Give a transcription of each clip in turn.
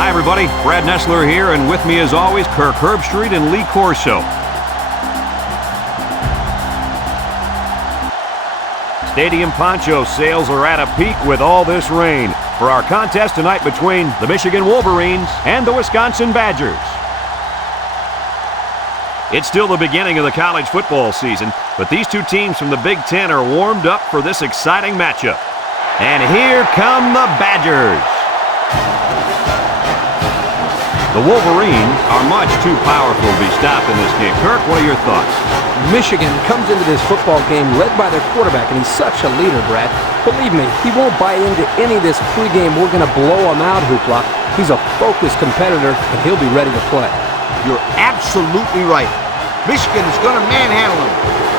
Hi, everybody. Brad Nessler here, and with me, as always, Kirk Herbstreit and Lee Corso. Stadium poncho sales are at a peak with all this rain for our contest tonight between the Michigan Wolverines and the Wisconsin Badgers. It's still the beginning of the college football season, but these two teams from the Big Ten are warmed up for this exciting matchup. And here come the Badgers. The Wolverines are much too powerful to be stopped in this game. Kirk, what are your thoughts? Michigan comes into this football game led by their quarterback, and he's such a leader, Brad. Believe me, he won't buy into any of this pregame "we're going to blow him out" hoopla. He's a focused competitor, and he'll be ready to play. You're absolutely right. Michigan is going to manhandle him.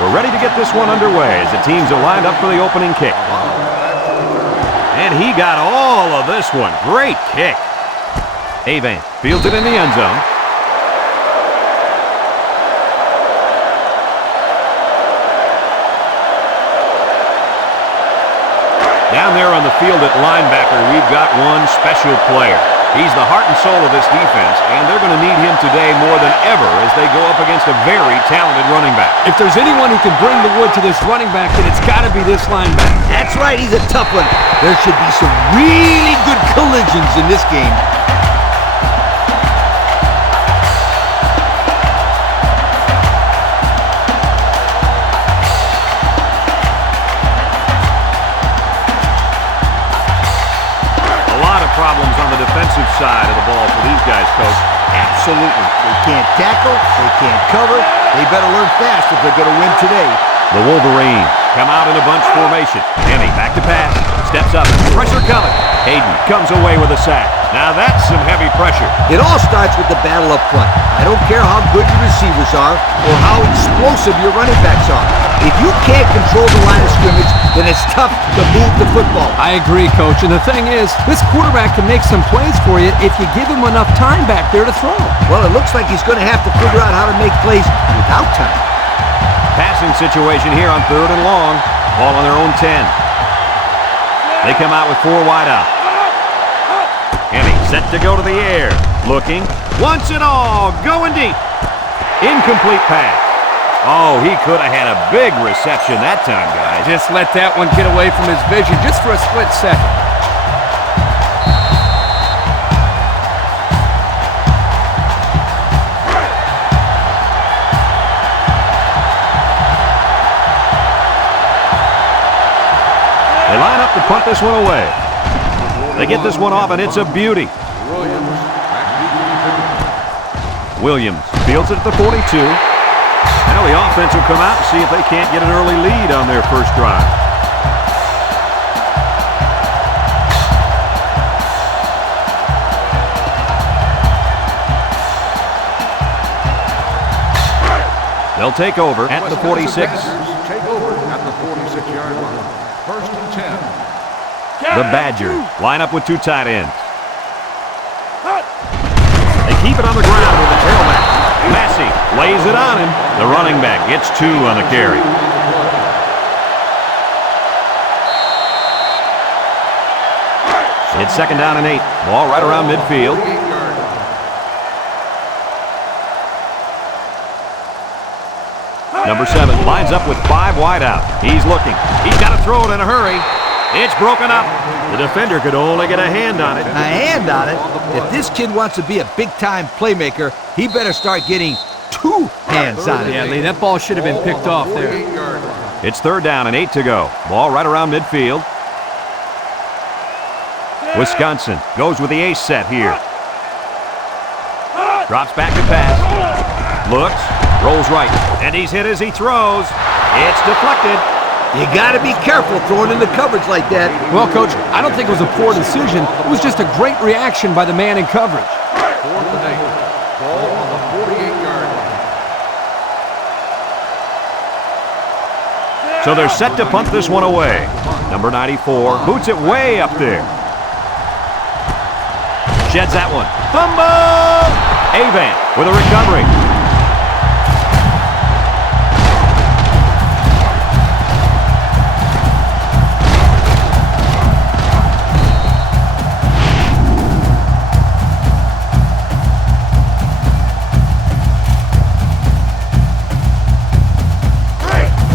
We're ready to get this one underway as the teams are lined up for the opening kick. And he got all of this one. Great kick. Avan fields it in the end zone. Down there on the field at linebacker, we've got one special player. He's the heart and soul of this defense, and they're going to need him today more than ever as they go up against a very talented running back. If there's anyone who can bring the wood to this running back, then it's got to be this linebacker. That's right, he's a tough one. There should be some really good collisions in this game. Problems on the defensive side of the ball for these guys, Coach. Absolutely. They can't tackle, they can't cover. They better learn fast if they're going to win today. The Wolverines come out in a bunch formation. Hemi back to pass. Steps up. Pressure coming. Hayden comes away with a sack. Now that's some heavy pressure. It all starts with the battle up front. I don't care how good your receivers are or how explosive your running backs are. If you can't control the line of scrimmage, then it's tough to move the football. I agree, Coach. And the thing is, this quarterback can make some plays for you if you give him enough time back there to throw. Well, it looks like he's going to have to figure out how to make plays without time. Passing situation here on 3rd and long. Ball on their own 10. They come out with 4 wide out. Hemi set to go to the air. Looking. Wants it all. Going deep. Incomplete pass. Oh, he could have had a big reception that time, guys. Just let that one get away from his vision just for a split second. They line up to punt this one away. They get this one off, and it's a beauty. Williams fields it at the 42. Now the offense will come out and see if they can't get an early lead on their first drive. They'll take over at the 46. Take over at the 46-yard line. 1st and 10. The Badgers line up with 2 tight ends. They keep it on the ground with the tailback. Massey lays it on him. The running back gets 2 on the carry. It's 2nd down and 8. Ball right around midfield. Number 7 lines up with 5 wide out. He's looking. He's got to throw it in a hurry. It's broken up. The defender could only get a hand on it. A hand on it? If this kid wants to be a big-time playmaker, he better start getting 2 hands on it. Yeah, Lee, that ball should have been picked off there. It's 3rd down and 8 to go. Ball right around midfield. Wisconsin goes with the ace set here. Drops back to pass. Looks. Rolls right. And he's hit as he throws. It's deflected. You got to be careful throwing in the coverage like that. Well, Coach, I don't think it was a poor decision. It was just a great reaction by the man in coverage. 4th and 8. Ball on the 48-yard line. So they're set to punt this one away. Number 94 boots it way up there. Sheds that one. Fumble! Avant with a recovery.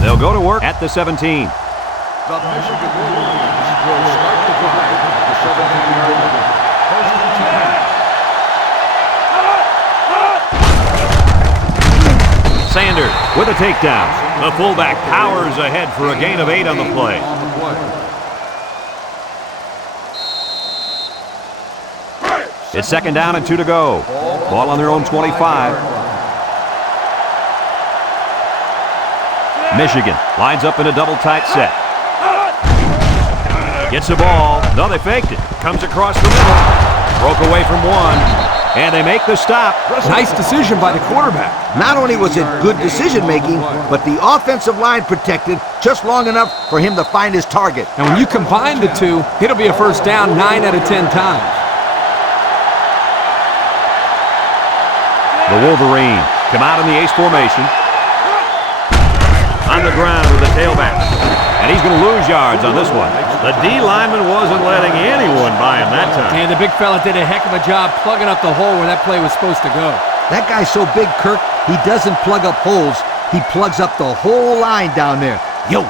They'll go to work at the 17. The Michigan Wolverines will start the drive at the 17-yard line. 1st and 10. Sanders with a takedown. The fullback powers ahead for a gain of 8 on the play. It's 2nd down and 2 to go. Ball on their own 25. Michigan lines up in a double tight set. Gets the ball. No, they faked it. Comes across the middle. Broke away from one. And they make the stop. Nice decision by the quarterback. Not only was it good decision-making, but the offensive line protected just long enough for him to find his target. And when you combine the two, it'll be a first down 9 out of 10 times. The Wolverines come out in the ace formation. On the ground with the tailback. And he's going to lose yards on this one. The D lineman wasn't letting anyone by him that time. And the big fella did a heck of a job plugging up the hole where that play was supposed to go. That guy's so big, Kirk, he doesn't plug up holes. He plugs up the whole line down there. Yo!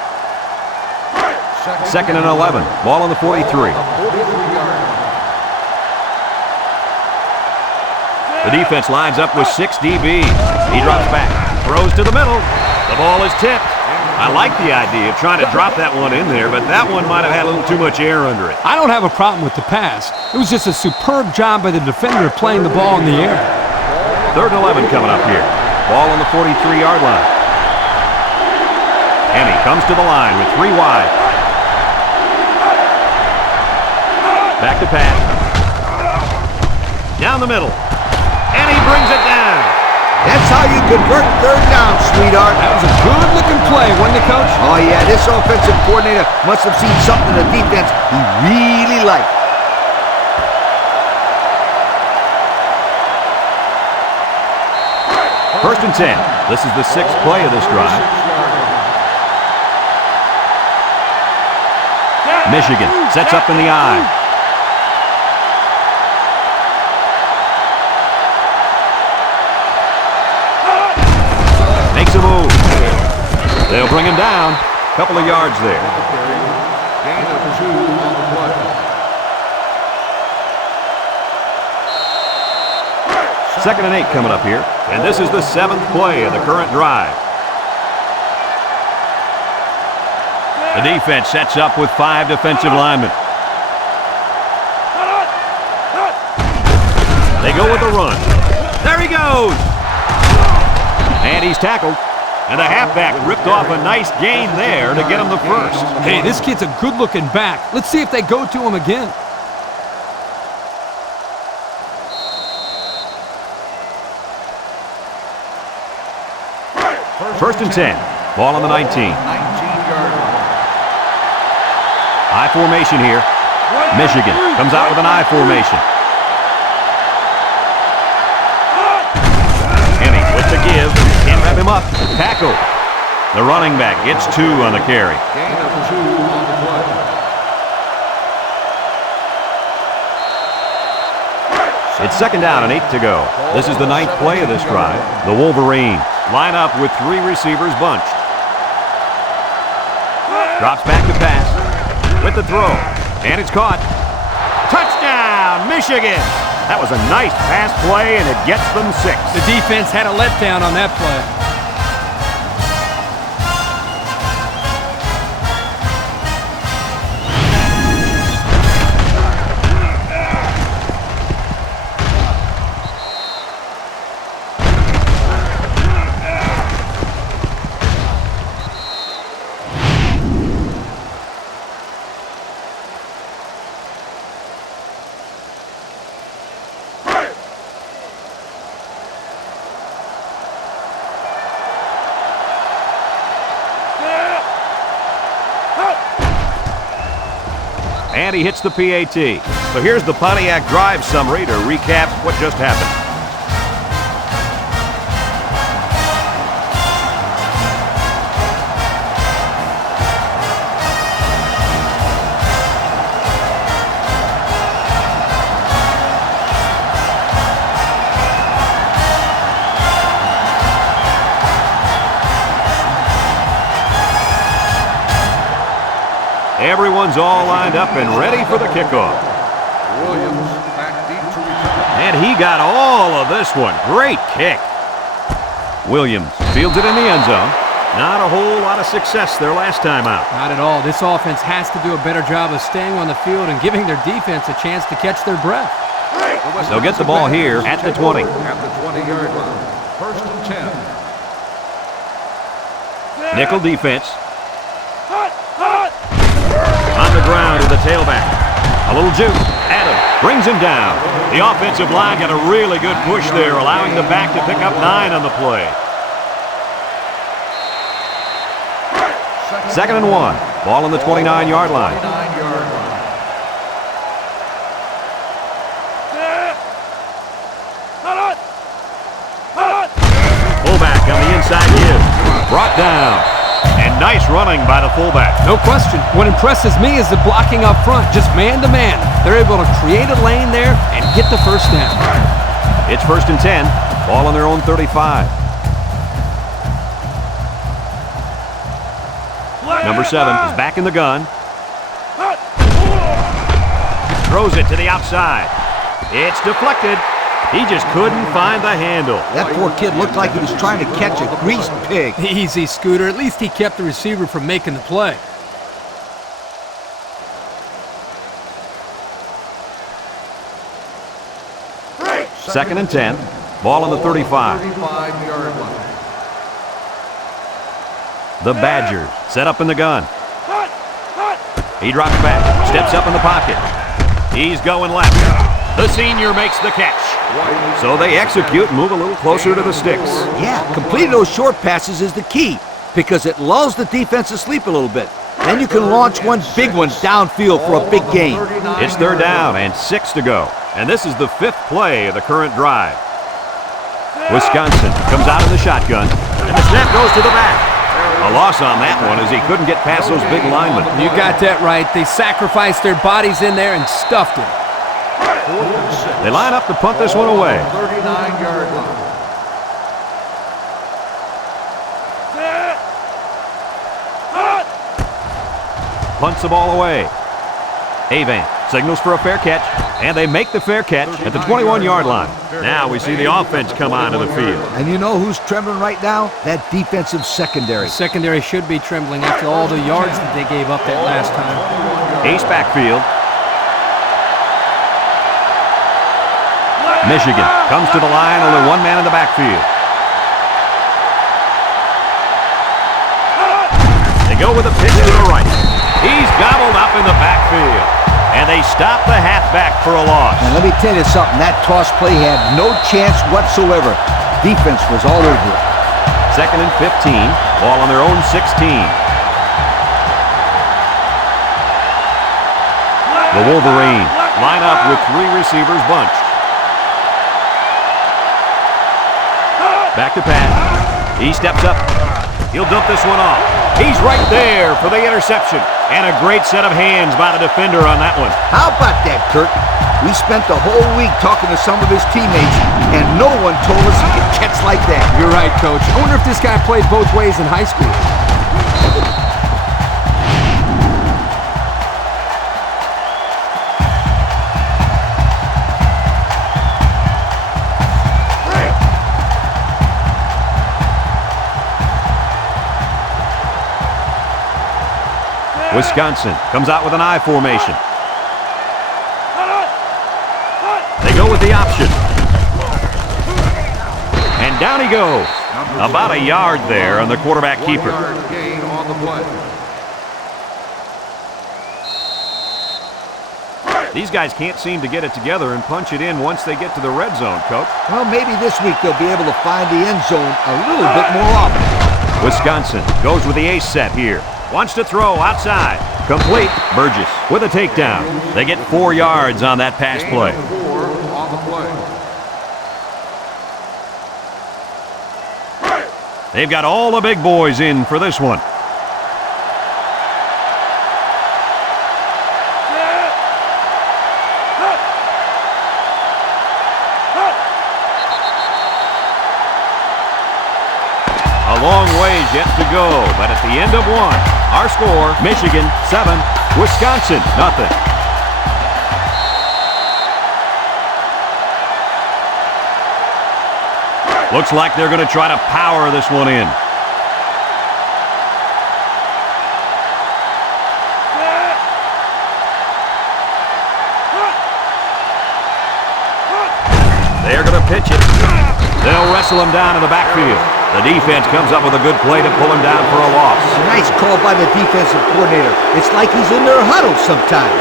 2nd and 11. Ball on the 43. The defense lines up with 6 DBs. He drops back. Throws to the middle. The ball is tipped. I like the idea of trying to drop that one in there, but that one might have had a little too much air under it. I don't have a problem with the pass. It was just a superb job by the defender playing the ball in the air. 3rd and 11 coming up here. Ball on the 43-yard line. And he comes to the line with 3 wide. Back to pass. Down the middle. And he brings it down. That's how you convert 3rd down, sweetheart. That was a good-looking play, wasn't it, Coach? Oh, yeah, this offensive coordinator must have seen something in the defense he really liked. First and 10. This is the 6th play of this drive. Michigan sets up in the eye. Makes a move. They'll bring him down. Couple of yards there. Gain of 2 on the play. 2nd and 8 coming up here. And this is the 7th play of the current drive. The defense sets up with 5 defensive linemen. They go with the run. There he goes. And he's tackled. And the halfback ripped off a nice gain there to get him the first. Hey, this kid's a good-looking back. Let's see if they go to him again. First and 10. Ball on the 19. 19-yard line. I formation here. Michigan comes out with an I formation. Hemme with the give. Can't wrap him up. Tackle. The running back gets 2 on the carry. Gain of 2 on the play. It's 2nd down and 8 to go. This is the 9th play of this drive. The Wolverines line up with 3 receivers bunched. Drops back to pass with the throw. And it's caught. Touchdown, Michigan! That was a nice pass play, and it gets them 6. The defense had a letdown on that play. And he hits the PAT. So here's the Pontiac drive summary to recap what just happened. Everyone's all lined up and ready for the kickoff. Williams back deep to return. And he got all of this one. Great kick. Williams fields it in the end zone. Not a whole lot of success their last time out. Not at all. This offense has to do a better job of staying on the field and giving their defense a chance to catch their breath. They'll get the ball here at the 20. At the 20-yard line. First and 10. Nickel defense. On the ground to the tailback. A little juke. Adam brings him down. The offensive line got a really good push there, allowing the back to pick up 9 on the play. Second and 1. Ball on the 29-yard line. Fullback on the inside give. Brought down. And nice running by the fullback. No question. What impresses me is the blocking up front, just man-to-man. They're able to create a lane there and get the first down. It's first and 10. Ball on their own 35. Number 7 is back in the gun. Throws it to the outside. It's deflected. He just couldn't find the handle. That poor kid looked like he was trying to catch a greased pig. Easy, Scooter. At least he kept the receiver from making the play. Second and 10. Ball on the 35. 35-yard line. The Badgers set up in the gun. He drops back, steps up in the pocket. He's going left. The senior makes the catch. So they execute and move a little closer to the sticks. Yeah, completing those short passes is the key because it lulls the defense to sleep a little bit. Then you can launch one big one downfield for a big gain. It's third down and 6 to go. And this is the 5th play of the current drive. Wisconsin comes out in the shotgun, and the snap goes to the back. A loss on that one as he couldn't get past those big linemen. You got that right. They sacrificed their bodies in there and stuffed it. They line up to punt this one away. 39-yard line. Punts the ball away. Avan signals for a fair catch, and they make the fair catch at the 21-yard line. Now we see the offense come onto the field. And you know who's trembling right now? That defensive secondary. The secondary should be trembling after all the yards that they gave up that last time. Ace backfield. Michigan comes to the line, only one man in the backfield. They go with a pitch to the right. He's gobbled up in the backfield. And they stop the halfback for a loss. And let me tell you something, that toss play had no chance whatsoever. Defense was all over it. Second and 15, ball on their own 16. The Wolverines line up with 3 receivers bunched. Back to Pat. He steps up. He'll dump this one off. He's right there for the interception. And a great set of hands by the defender on that one. How about that, Kurt? We spent the whole week talking to some of his teammates, and no one told us he could catch like that. You're right, Coach. I wonder if this guy played both ways in high school. Wisconsin comes out with an I formation. They go with the option. And down he goes. About a yard there on the quarterback keeper. 1-yard gain on the play. These guys can't seem to get it together and punch it in once they get to the red zone, Coach. Well, maybe this week they'll be able to find the end zone a little bit more often. Wisconsin goes with the ace set here. Wants to throw outside. Complete. Burgess with a takedown. They get 4 yards on that pass play. Gain of 4 on the play. They've got all the big boys in for this one. A long ways yet to go, but at the end of one, our score, Michigan 7, Wisconsin 0. Looks like they're going to try to power this one in. They're going to pitch it. They'll wrestle him down in the backfield. The defense comes up with a good play to pull him down for a loss. Nice call by the defensive coordinator. It's like he's in their huddle sometimes.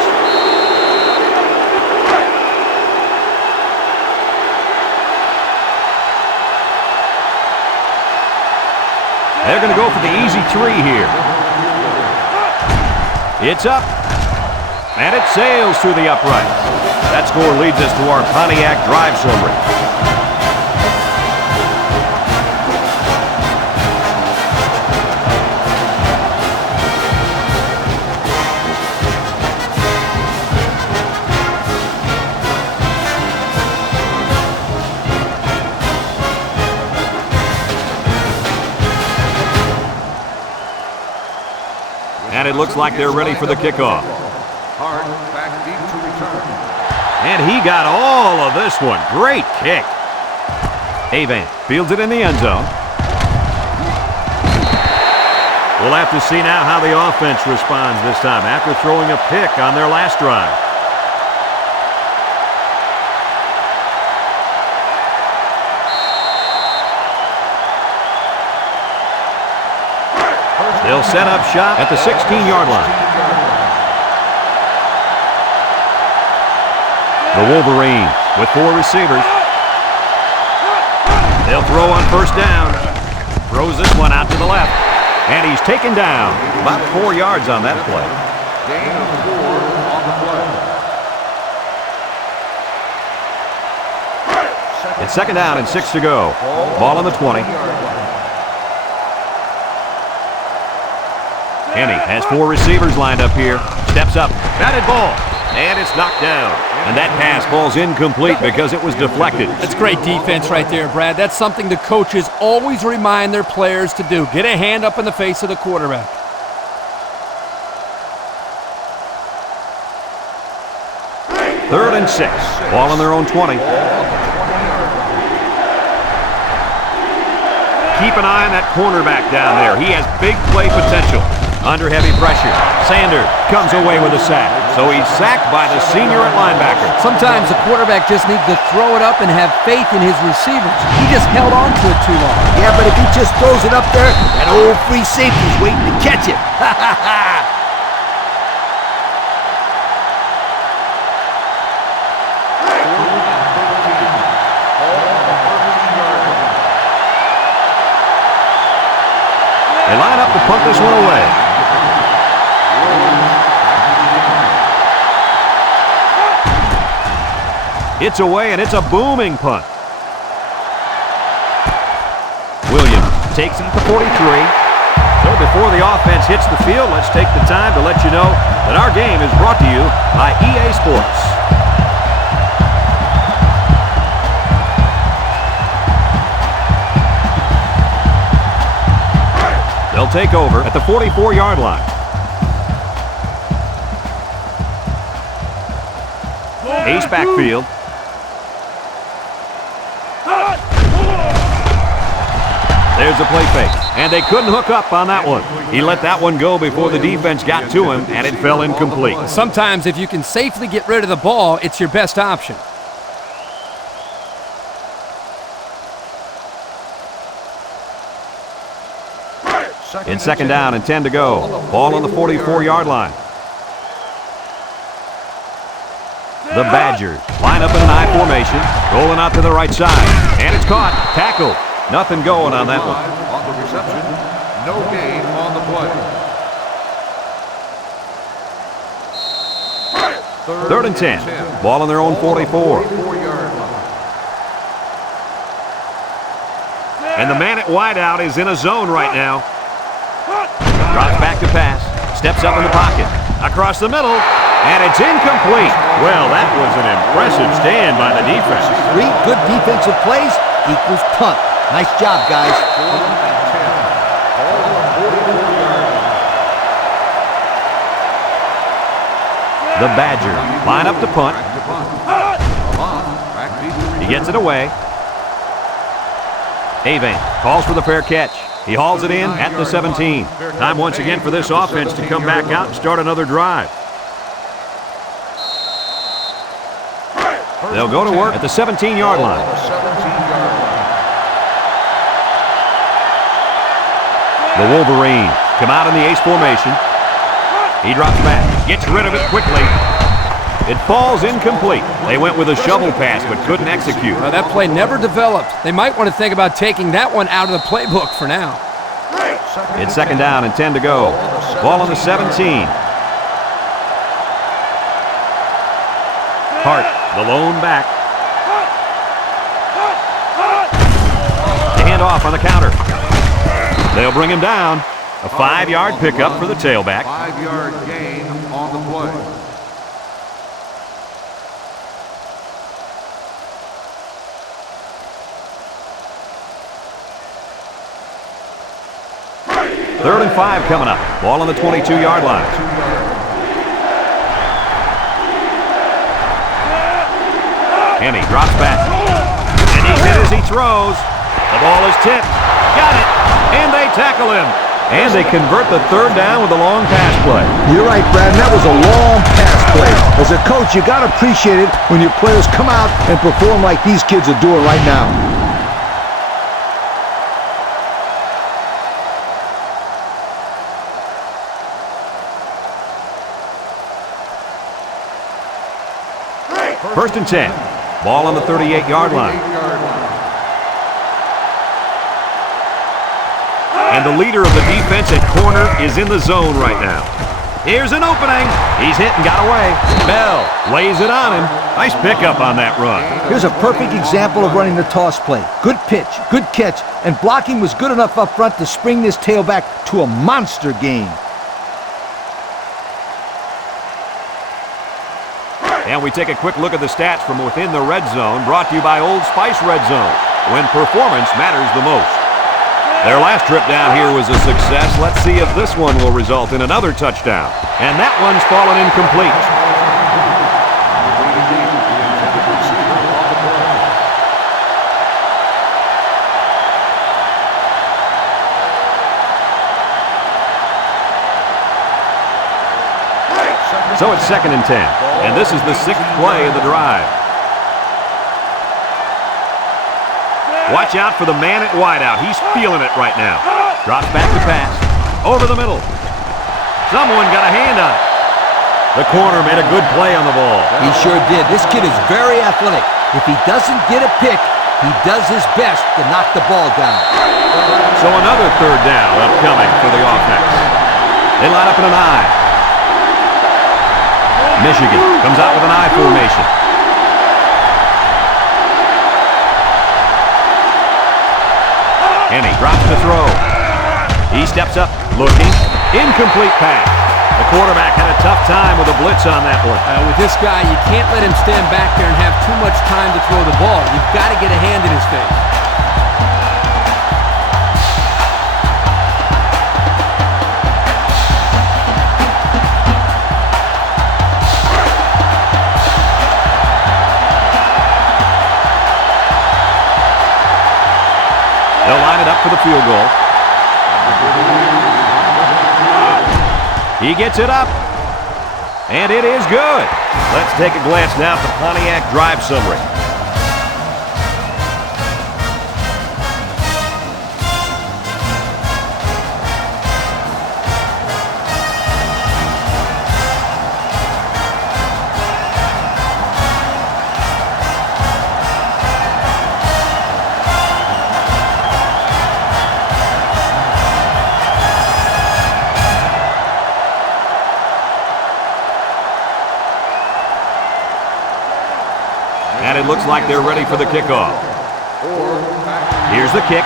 They're going to go for the easy 3 here. It's up. And it sails through the uprights. That score leads us to our Pontiac drive summary. And it looks like they're ready for the kickoff. Hart back deep to return. And he got all of this one. Great kick. Avan fields it in the end zone. We'll have to see now how the offense responds this time after throwing a pick on their last drive. They'll set up shop at the 16-yard line. The Wolverines with 4 receivers. They'll throw on first down. Throws this one out to the left. And he's taken down. About 4 yards on that play. Gain of 4 on the play. It's second down and 6 to go. Ball on the 20. Henny has 4 receivers lined up here. Steps up. Batted ball. And it's knocked down. And that pass falls incomplete because it was deflected. That's great defense right there, Brad. That's something the coaches always remind their players to do. Get a hand up in the face of the quarterback. Third and 6. Ball on their own 20. Keep an eye on that cornerback down there. He has big play potential. Under heavy pressure. Sanders comes away with a sack. So he's sacked by the senior at linebacker. Sometimes the quarterback just needs to throw it up and have faith in his receivers. He just held on to it too long. Yeah, but if he just throws it up there, that old free safety's waiting to catch it. They line up to punt this one away. It's away, and it's a booming punt. Williams takes it at the 43. So before the offense hits the field, let's take the time to let you know that our game is brought to you by EA Sports. They'll take over at the 44-yard line. Ace backfield. There's a play fake, and they couldn't hook up on that one. He let that one go before the defense got to him, and it fell incomplete. Sometimes if you can safely get rid of the ball, it's your best option. It's second down and 10 to go. Ball on the 44-yard line. The Badgers line up in an I formation, rolling out to the right side, and it's caught. Tackled. Nothing going on that one. On the reception, no gain on the play. Third and 10. Ball on their own 44. And the man at wideout is in a zone right now. Drops back to pass. Steps up in the pocket. Across the middle. And it's incomplete. Well, that was an impressive stand by the defense. 3 good defensive plays equals punt. Nice job, guys. The Badger line up to punt. He gets it away. Avane calls for the fair catch. He hauls it in at the 17. Time once again for this offense to come back out and start another drive. They'll go to work at the 17-yard line. The Wolverines come out in the ace formation. He drops back, gets rid of it quickly. It falls incomplete. They went with a shovel pass but couldn't execute. Well, that play never developed. They might want to think about taking that one out of the playbook for now. It's second down and 10 to go. Ball on the 17. Hart, the lone back. The handoff on the counter. They'll bring him down. A 5-yard pickup for the tailback. 5-yard gain on the play. Third and 5 coming up. Ball on the 22-yard line. And he drops back. And he's hit as he throws. The ball is tipped. Got it. And they tackle him. And they convert the third down with a long pass play. You're right, Brad. That was a long pass play. As a coach, you got to appreciate it when your players come out and perform like these kids are doing right now. First and 10. Ball on the 38-yard line. And the leader of the defense at corner is in the zone right now. Here's an opening. He's hit and got away. Bell lays it on him. Nice pickup on that run. Here's a perfect example of running the toss play. Good pitch, good catch, and blocking was good enough up front to spring this tailback to a monster game. And we take a quick look at the stats from within the red zone, brought to you by Old Spice Red Zone, when performance matters the most. Their last trip down here was a success. Let's see if this one will result in another touchdown. And that one's fallen incomplete. So it's second and 10, and this is the 6th play of the drive. Watch out for the man at wideout. He's feeling it right now. Drops back to pass. Over the middle. Someone got a hand on it. The corner made a good play on the ball. He sure did. This kid is very athletic. If he doesn't get a pick, he does his best to knock the ball down. So another third down upcoming for the offense. They line up in an I. Michigan comes out with an I formation. And he drops to throw. He steps up, looking. Incomplete pass. The quarterback had a tough time with a blitz on that one. With this guy, you can't let him stand back there and have too much time to throw the ball. You've got to get a hand in his face. They'll line it up for the field goal. He gets it up. And it is good. Let's take a glance now at the Pontiac drive summary. it looks like they're ready for the kickoff. Here's the kick.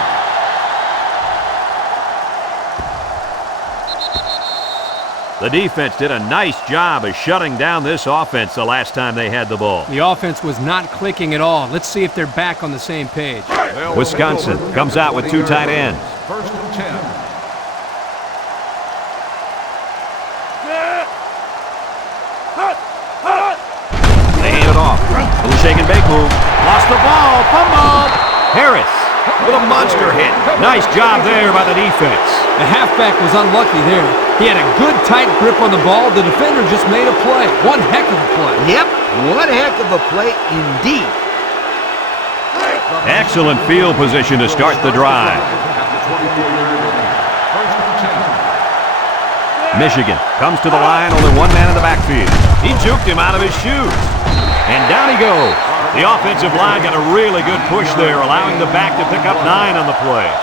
The defense did a nice job of shutting down this offense the last time they had the ball. The offense was not clicking at all. Let's see if they're back on the same page. Wisconsin comes out with 2 tight ends. First and 10. They hand it off. Little shake and bake move. Lost the ball. Fumble. Harris with a monster hit. Nice job there by the defense. The halfback was unlucky there. He had a good tight grip on the ball. The defender just made a play. One heck of a play. Yep, one heck of a play indeed. Excellent field position to start the drive. Michigan comes to the line, only one man in the backfield. He juked him out of his shoes. And down he goes. The offensive line got a really good push there, allowing the back to pick up 9 on the play.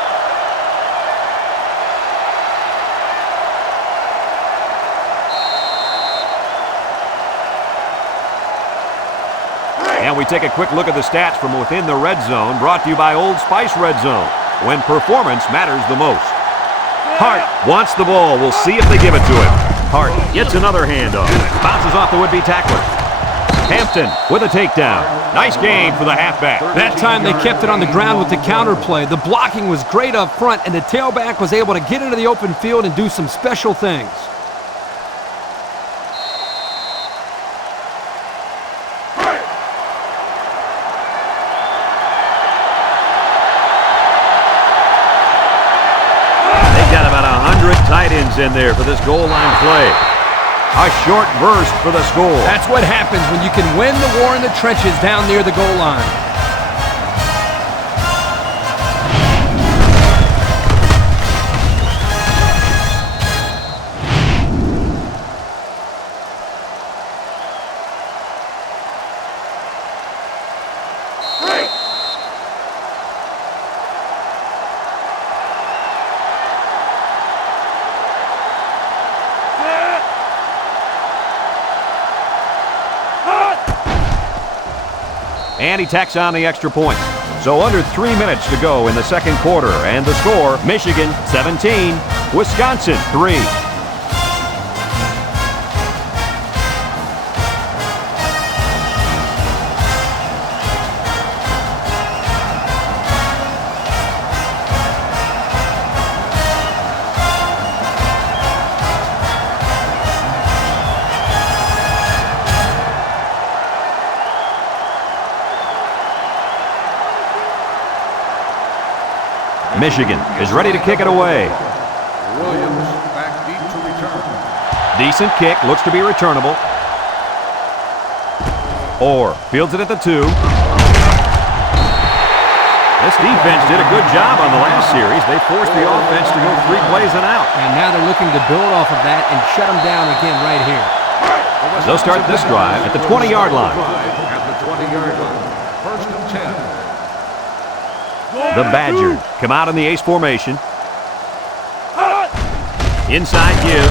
And we take a quick look at the stats from within the red zone, brought to you by Old Spice Red Zone, when performance matters the most. Hart wants the ball. We'll see if they give it to him. Hart gets another handoff. Bounces off the would-be tackler. Hampton with a takedown. Nice game for the halfback. That time they kept it on the ground with the counter play. The blocking was great up front, and the tailback was able to get into the open field and do some special things. Tight ends in there for this goal line play. A short burst for the score. That's what happens when you can win the war in the trenches down near the goal line. And he tacks on the extra point. So under 3 minutes to go in the second quarter. And the score, Michigan 17, Wisconsin 3. Michigan is ready to kick it away. Williams back deep to return. Decent kick, looks to be returnable. Orr fields it at the 2. This defense did a good job on the last series. They forced the offense to go 3 plays and out. And now they're looking to build off of that and shut them down again right here. They'll start this drive at the 20-yard line. At the 20-yard line. First and 10. The Badgers come out in the ace formation. Inside give,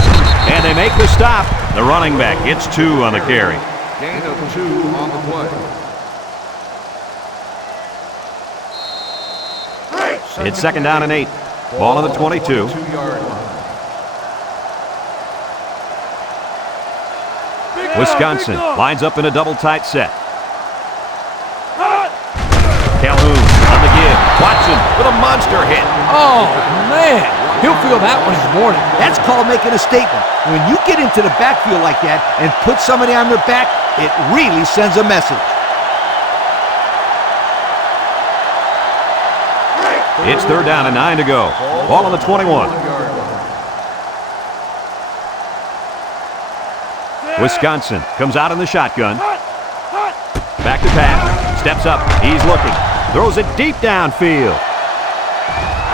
and they make the stop. The running back gets 2 on the carry. Gain of 2 on the play. It's second down and 8. Ball on the 22. 2-yard line. Wisconsin lines up in a double tight set. Calhoun on the give. Watson with a monster hit. Oh, man. He'll feel that one this morning. That's called making a statement. When you get into the backfield like that and put somebody on their back, it really sends a message. It's third down and 9 to go. Ball on the 21. Wisconsin comes out in the shotgun. Back to pass. Steps up. He's looking. Throws it deep downfield.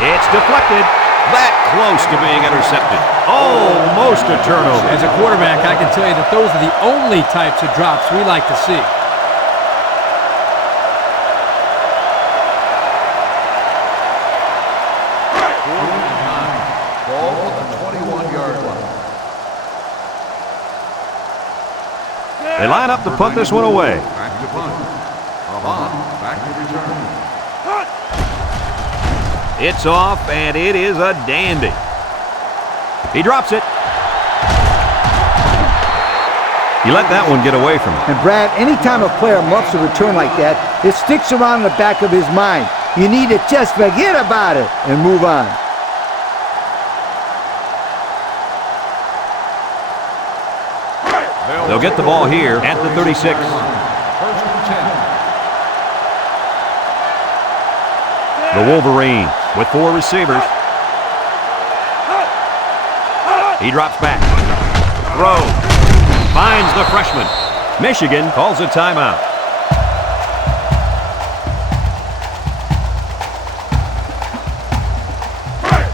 It's deflected. That close to being intercepted. Almost a turnover. As a quarterback, I can tell you that those are the only types of drops we like to see. Ball at the 21-yard line. They line up to punt this one away. Back to punt. A The punt back to return. It's off, and it is a dandy. He drops it. He let that one get away from him. And Brad, anytime a player muffs a return like that, it sticks around in the back of his mind. You need to just forget about it and move on. They'll get the ball here at the 36. First and 10. The Wolverines with 4 receivers. He drops back. Throws. Finds the freshman. Michigan calls a timeout.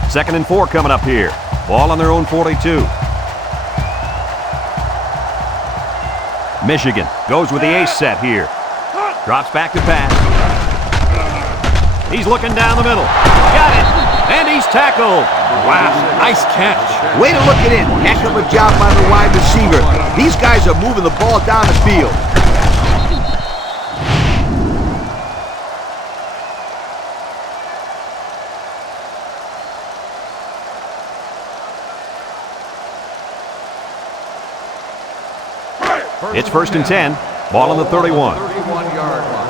Second and 4 coming up here. Ball on their own 42. Michigan goes with the ace set here. Drops back to pass. He's looking down the middle. Got it. And he's tackled. Wow, nice catch. Way to look it in. Heck of a job by the wide receiver. These guys are moving the ball down the field. It's first and 10. Ball on the 31. 31-yard line.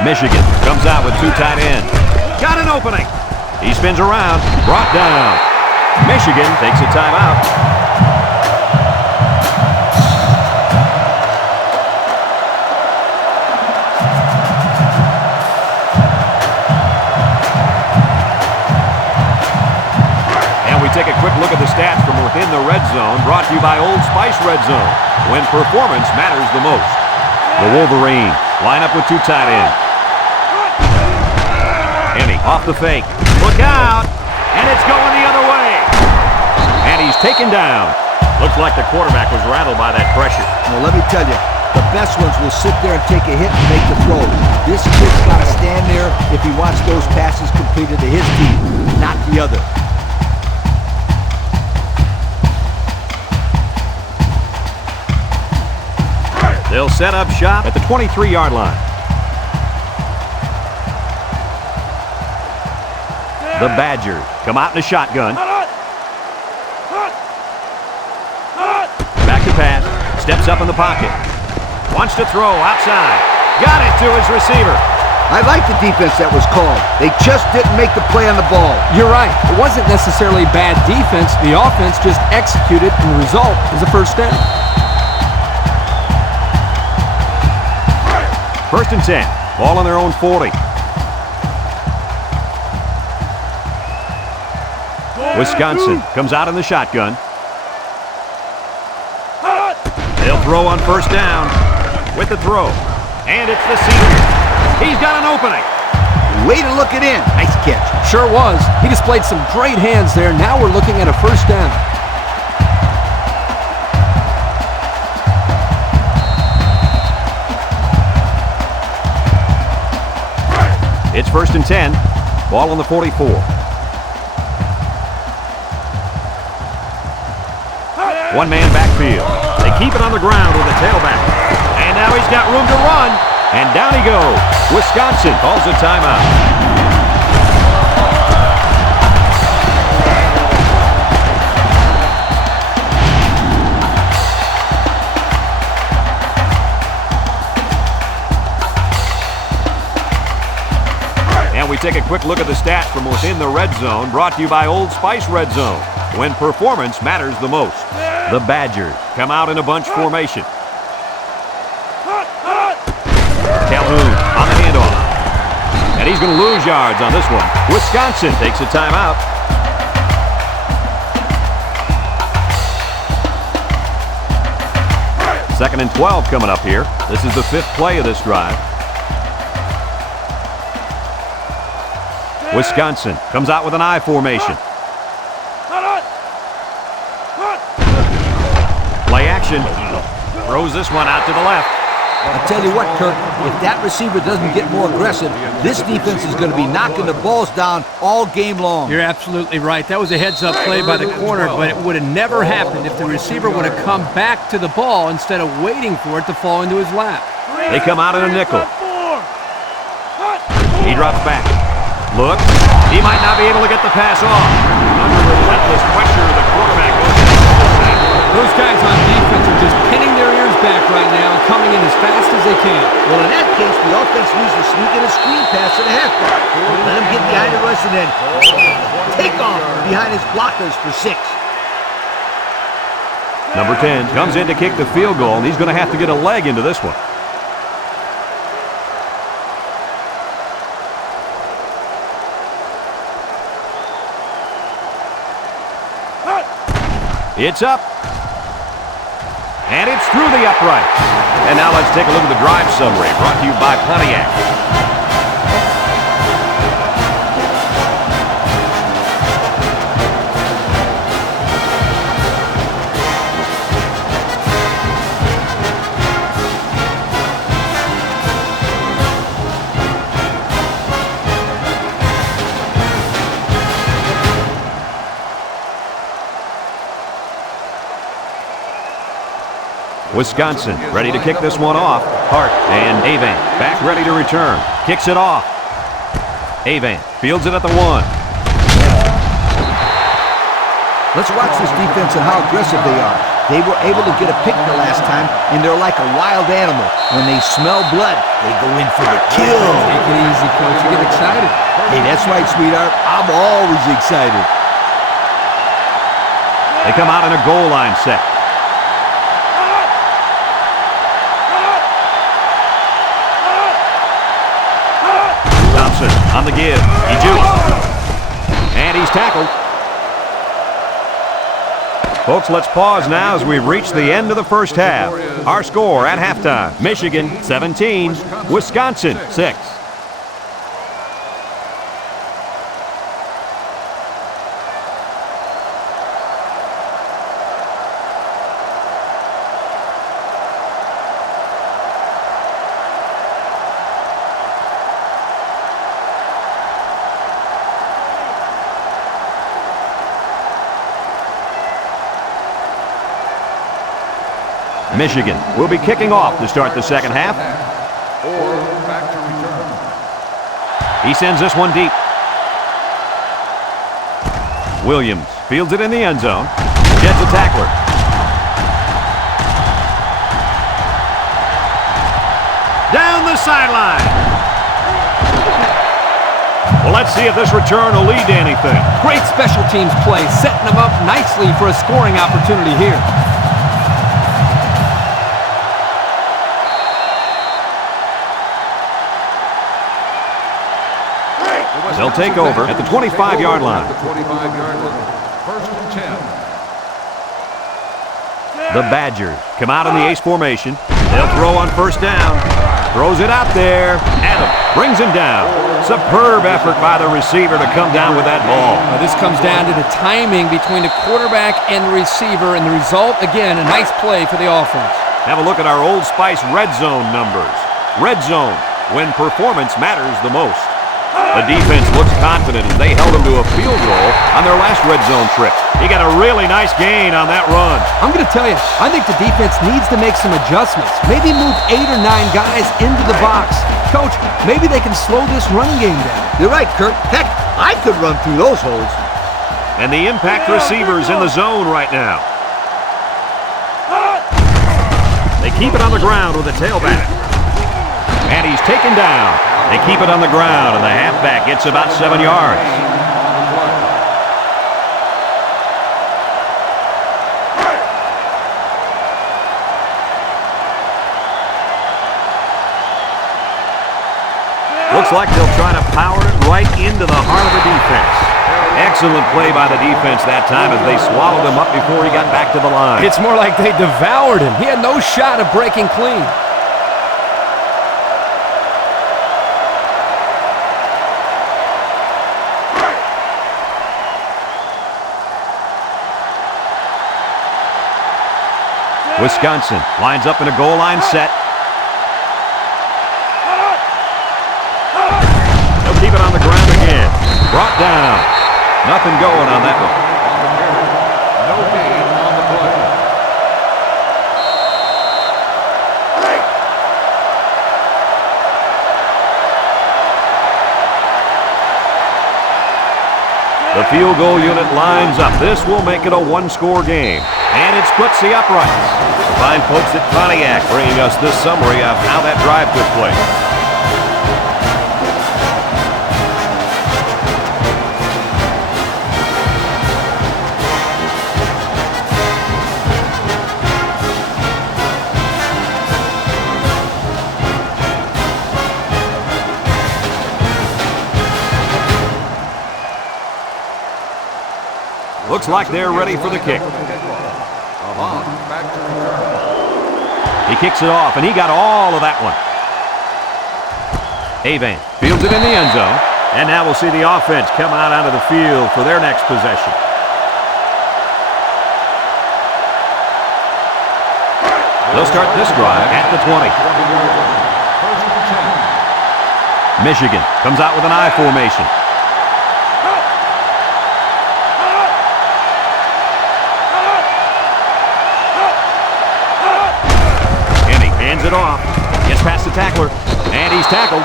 Michigan comes out with 2 tight ends. Got an opening. He spins around. Brought down. Michigan takes a timeout. And we take a quick look at the stats from within the red zone, brought to you by Old Spice Red Zone, when performance matters the most. The Wolverines line up with 2 tight ends. Off the fake. Look out! And it's going the other way. And he's taken down. Looks like the quarterback was rattled by that pressure. Well, let me tell you, the best ones will sit there and take a hit and make the throw. This kid's got to stand there if he wants those passes completed to his team, not the other. They'll set up shop at the 23-yard line. The Badgers come out in a shotgun. Back to pass. Steps up in the pocket. Wants to throw outside. Got it to his receiver. I like the defense that was called. They just didn't make the play on the ball. You're right. It wasn't necessarily bad defense. The offense just executed, and the result is a first down. First and 10. Ball on their own 40. Wisconsin comes out in the shotgun. They'll throw on first down with the throw. And it's the Cedars. He's got an opening. Way to look it in. Nice catch. Sure was. He displayed some great hands there. Now we're looking at a first down. It's first and 10. Ball on the 44. One-man backfield. They keep it on the ground with the tailback. And now he's got room to run. And down he goes. Wisconsin calls a timeout. And we take a quick look at the stats from within the red zone, brought to you by Old Spice Red Zone, when performance matters the most. The Badgers come out in a bunch formation. Calhoun on the handoff. And he's going to lose yards on this one. Wisconsin takes a timeout. Second and 12 coming up here. This is the 5th play of this drive. Wisconsin comes out with an I formation. Play action. Throws this one out to the left. I'll tell you what, Kirk, if that receiver doesn't get more aggressive, this defense is going to be knocking the balls down all game long. You're absolutely right. That was a heads-up play by the corner, but it would have never happened if the receiver would have come back to the ball instead of waiting for it to fall into his lap. They come out in a nickel. He drops back. Looks. He might not be able to get the pass off. Under relentless pressure, the quarterback goes down to the sack. Those guys on defense are just pinning their ears back right now and coming in as fast as they can. Well, in that case, the offense needs to sneak in a screen pass to the halfback. Let him get behind the rush and then take off behind his blockers for 6. Number 10 comes in to kick the field goal, and he's going to have to get a leg into this one. It's up. And it's through the upright. And now let's take a look at the drive summary brought to you by Pontiac. Wisconsin ready to kick this one off. Hart and Avan back ready to return. Kicks it off. Avan fields it at the 1. Let's watch this defense and how aggressive they are. They were able to get a pick the last time, and they're like a wild animal. When they smell blood, they go in for the kill. Take it easy, Coach. You get excited. Hey, that's right, sweetheart. I'm always excited. They come out in a goal line set. On the give. He jukes. And he's tackled. Folks, let's pause now as we've reached the end of the first half. Our score at halftime, Michigan 17, Wisconsin 6. Michigan will be kicking off to start the second half. Or back to return. He sends this one deep. Williams fields it in the end zone. Gets a tackler. Down the sideline. Well, let's see if this return will lead to anything. Great special teams play, setting them up nicely for a scoring opportunity here. They'll take over at the 25-yard line. First and 10. The Badgers come out in the ace formation. They'll throw on first down. Throws it out there. Adams brings him down. Superb effort by the receiver to come down with that ball. Now, this comes down to the timing between the quarterback and the receiver, and the result, again, a nice play for the offense. Have a look at our Old Spice red zone numbers. Red zone, when performance matters the most. The defense looks confident as they held them to a field goal on their last red zone trip. He got a really nice gain on that run. I'm going to tell you, I think the defense needs to make some adjustments. Maybe move 8 or 9 guys into the box. Coach, maybe they can slow this running game down. You're right, Kirk. Heck, I could run through those holes. And the impact receiver's in the zone right now. They keep it on the ground with a tailback. And he's taken down. They keep it on the ground, and the halfback gets about 7 yards. Looks like they'll try to power it right into the heart of the defense. Excellent play by the defense that time as they swallowed him up before he got back to the line. It's more like they devoured him. He had no shot of breaking clean. Wisconsin lines up in a goal line set. Nothing going on that one. No gain on the play. The field goal unit lines up. This will make it a one-score game. And it splits the uprights. The fine folks at Pontiac bringing us this summary of how that drive took place. Looks like they're ready for the kick. He kicks it off, and he got all of that one. Avan fields it in the end zone. And now we'll see the offense come out onto the field for their next possession. They'll start this drive at the 20. Michigan comes out with an I formation. It off, gets past the tackler, and he's tackled.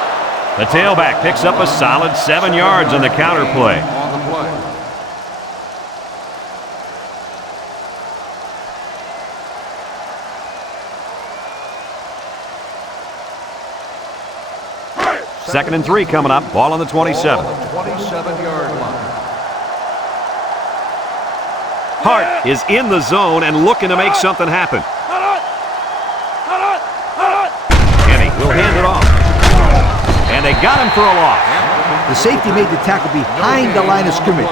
The tailback picks up a solid 7 yards on the counter play. Second and 3 coming up, ball on the 27. 27-yard line. Hart is in the zone and looking to make something happen. Will hand it off. And they got him for a loss. The safety made the tackle behind the line of scrimmage.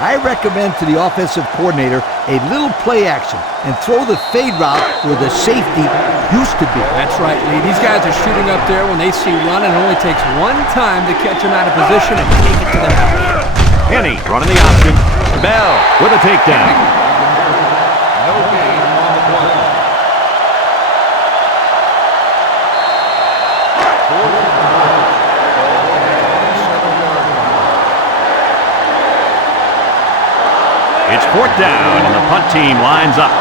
I recommend to the offensive coordinator a little play action and throw the fade route where the safety used to be. That's right, Lee. These guys are shooting up there when they see running. It only takes one time to catch him out of position and take it to the house. Henny running the option. Bell with a takedown. No gain on the play. It's fourth down, and the punt team lines up.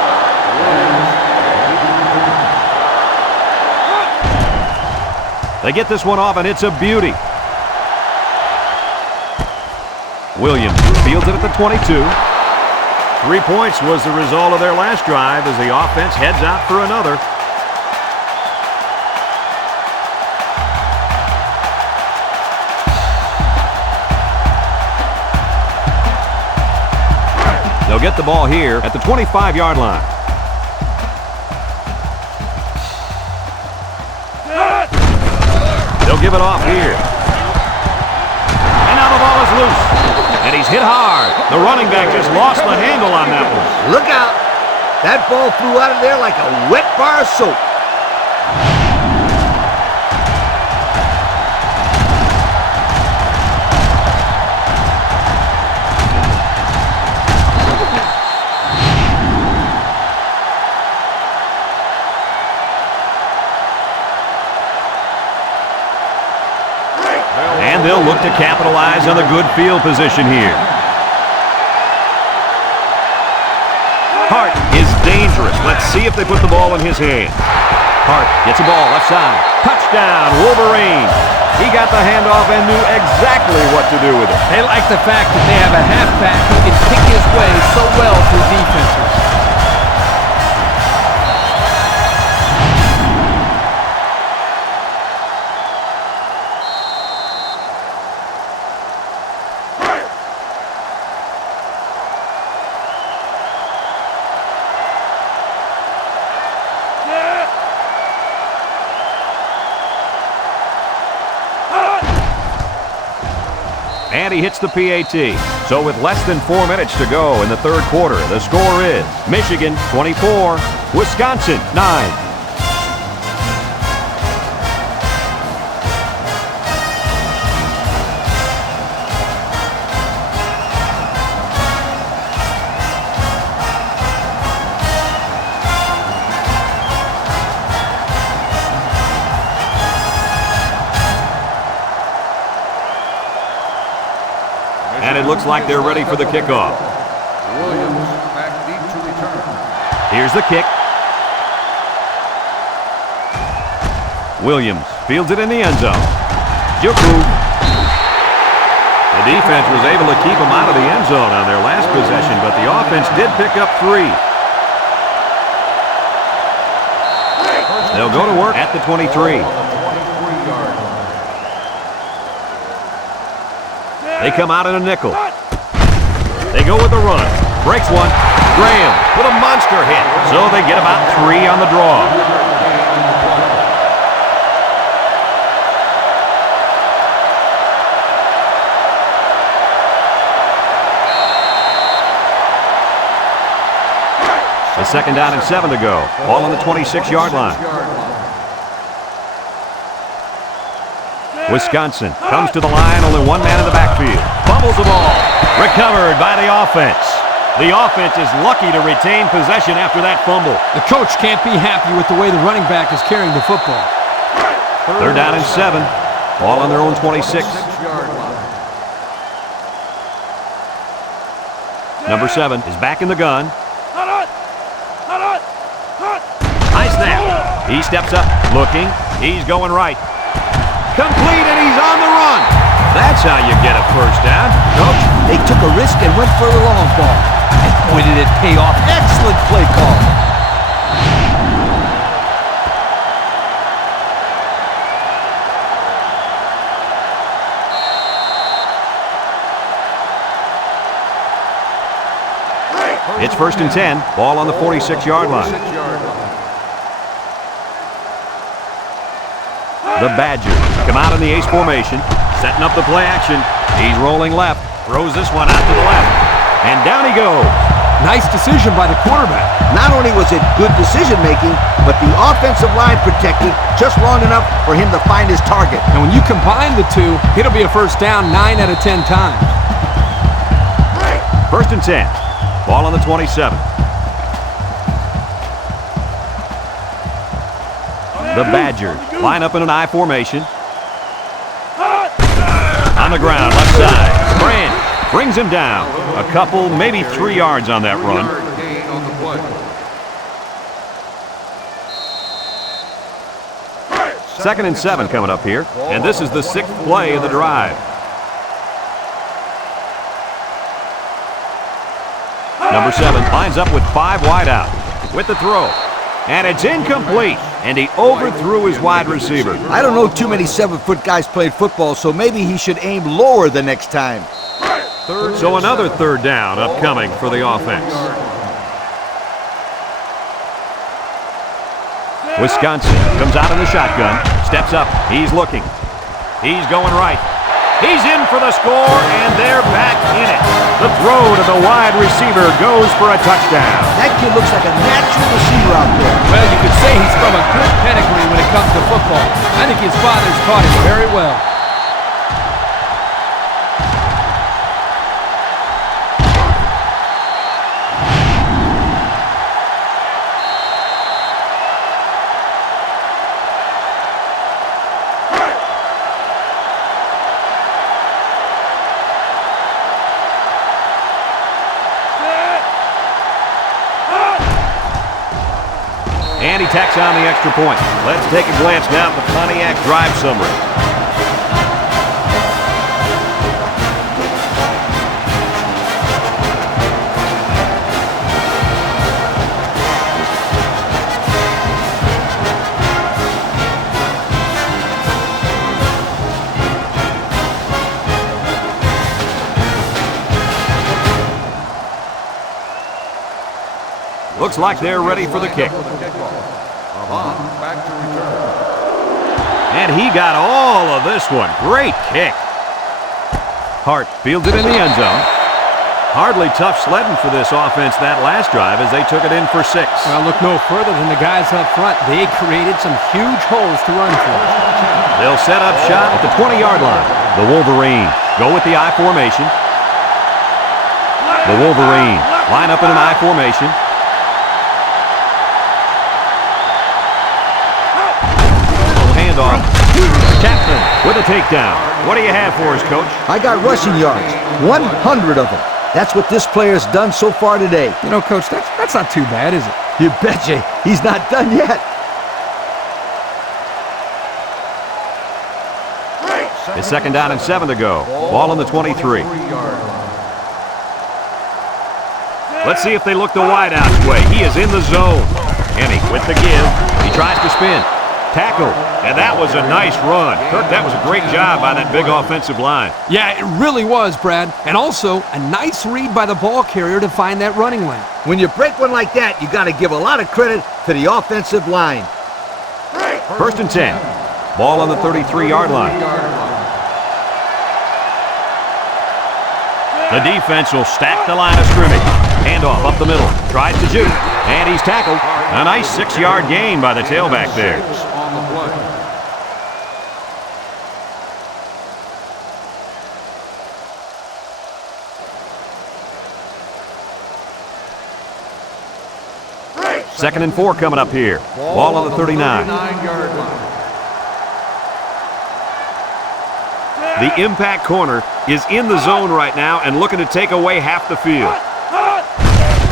They get this one off, and it's a beauty. Williams fields it at the 22. 3 points was the result of their last drive as the offense heads out for another. They'll get the ball here at the 25-yard line. They'll give it off here. And now the ball is loose. And he's hit hard. The running back just lost the handle on that one. Look out. That ball flew out of there like a wet bar of soap. And they'll look to capitalize on the good field position here. Hart is dangerous. Let's see if they put the ball in his hands. Hart gets the ball left side. Touchdown, Wolverine. He got the handoff and knew exactly what to do with it. They like the fact that they have a halfback who can pick his way so well through defenses. And he hits the PAT. So with less than 4 minutes to go in the third quarter, the score is Michigan 24, Wisconsin 9. looks like they're ready for the kickoff. Williams back deep to return. Here's the kick. Williams fields it in the end zone. Juku. The defense was able to keep him out of the end zone on their last possession, but the offense did pick up 3. They'll go to work at the 23. They come out in a nickel. They go with the run. Breaks one. Graham with a monster hit. So they get about 3 on the draw. It's 2nd down and 7 to go. Ball on the 26-yard line. Wisconsin comes to the line, only one man in the backfield. Fumbles the ball. Recovered by the offense. The offense is lucky to retain possession after that fumble. The coach can't be happy with the way the running back is carrying the football. 3rd down and 7. Ball on their own 26. Number 7 is back in the gun. High snap. He steps up, looking. He's going right. Complete, and he's on the run. That's how you get a first down. Coach, they took a risk and went for the long ball. And boy, did it pay off. Excellent play call. It's 1st and 10. Ball on the 46-yard line. The Badgers come out in the ace formation, setting up the play action. He's rolling left, throws this one out to the left, and down he goes. Nice decision by the quarterback. Not only was it good decision-making, but the offensive line protected just long enough for him to find his target. And when you combine the two, it'll be a first down 9 out of 10 times. 1st and 10. Ball on the 27. The Badgers line up in an I formation. On the ground, left side. Brand brings him down. A couple, maybe 3 yards on that run. Second and 7 coming up here. And this is the 6th play of the drive. Number 7 lines up with 5 wide out. With the throw. And it's incomplete. And he overthrew his wide receiver. I don't know too many 7-foot guys playing football, so maybe he should aim lower the next time. So another 3rd down upcoming for the offense. Wisconsin comes out in the shotgun. Steps up. He's looking. He's going right. He's in for the score, and they're back in it. The throw to the wide receiver goes for a touchdown. That kid looks like a natural receiver out there. Well, you could say he's from a good pedigree when it comes to football. I think his father's taught him very well. And he tacks on the extra point. Let's take a glance now at the Pontiac drive summary. Looks like they're ready for the kick. And he got all of this one. Great kick. Hart fields it in the end zone. Hardly tough sledding for this offense that last drive as they took it in for 6. Well, look no further than the guys up front. They created some huge holes to run for. They'll set up shop at the 20-yard line. The Wolverines go with the I formation. The Wolverines line up in an I formation. Handoff. Chapman with a takedown. What do you have for us, Coach? I got rushing yards, 100 of them. That's what this player's done so far today. You know, Coach, that's not too bad, is it? You betcha. He's not done yet. It's 2nd down and 7 to go. Ball on the 23. Let's see if they look the wideout's way. He is in the zone. Henny with the give. He tries to spin. Tackle. And that was a nice run. Kirk, that was a great job by that big offensive line. Yeah, it really was, Brad. And also, a nice read by the ball carrier to find that running lane. When you break one like that, you got to give a lot of credit to the offensive line. 1st and 10. Ball on the 33-yard line. The defense will stack the line of scrimmage. Handoff up the middle. Tries to juke. And he's tackled. A nice 6-yard gain by the tailback there. On the play. Second and 4 coming up here. Ball on the 39. 39-yard line. The impact corner is in the zone right now and looking to take away half the field.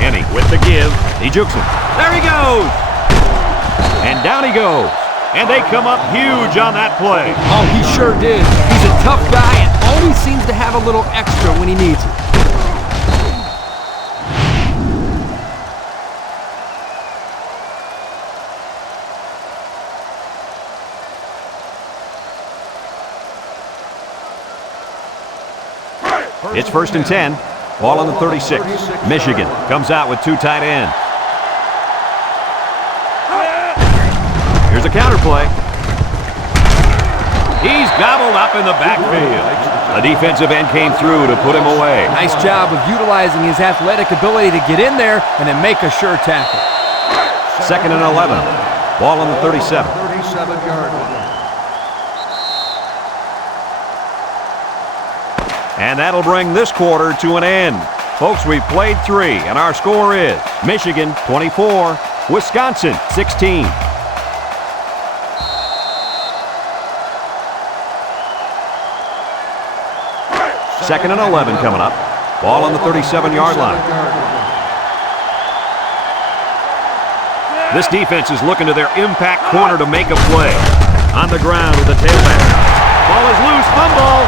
Henny with the give. He jukes him. There he goes. And down he goes. And they come up huge on that play. Oh, he sure did. He's a tough guy and always seems to have a little extra when he needs it. It's 1st and 10. Ball on the 36. Michigan comes out with 2 tight ends. Here's a counter play. He's gobbled up in the backfield. A defensive end came through to put him away. Nice job of utilizing his athletic ability to get in there and then make a sure tackle. 2nd and 11. Ball on the 37. 37-yard line. And that'll bring this quarter to an end. Folks, we've played 3, and our score is Michigan 24, Wisconsin 16. Second and 11 coming up. Ball on the 37-yard line. This defense is looking to their impact corner to make a play. On the ground with the tailback. Ball is loose, fumble.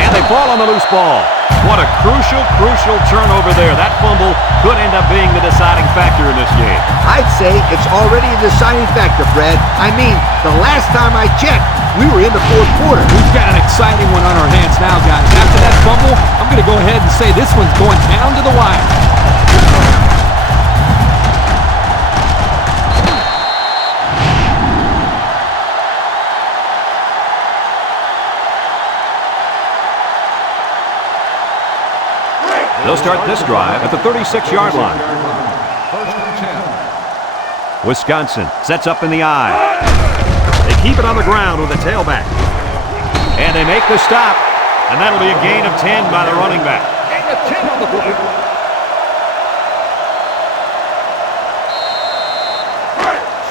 And they fall on the loose ball. What a crucial turnover there. That fumble could end up being the deciding factor in this game. I'd say it's already a deciding factor, Fred. I mean, the last time I checked, we were in the 4th quarter. We've got an exciting one on our hands now, guys. After that fumble, I'm going to go ahead and say this one's going down to the wire. They'll start this drive at the 36-yard line. 1st and 10. Wisconsin sets up in the eye. They keep it on the ground with the tailback. And they make the stop. And that'll be a gain of 10 by the running back. Gain of 10 on the play.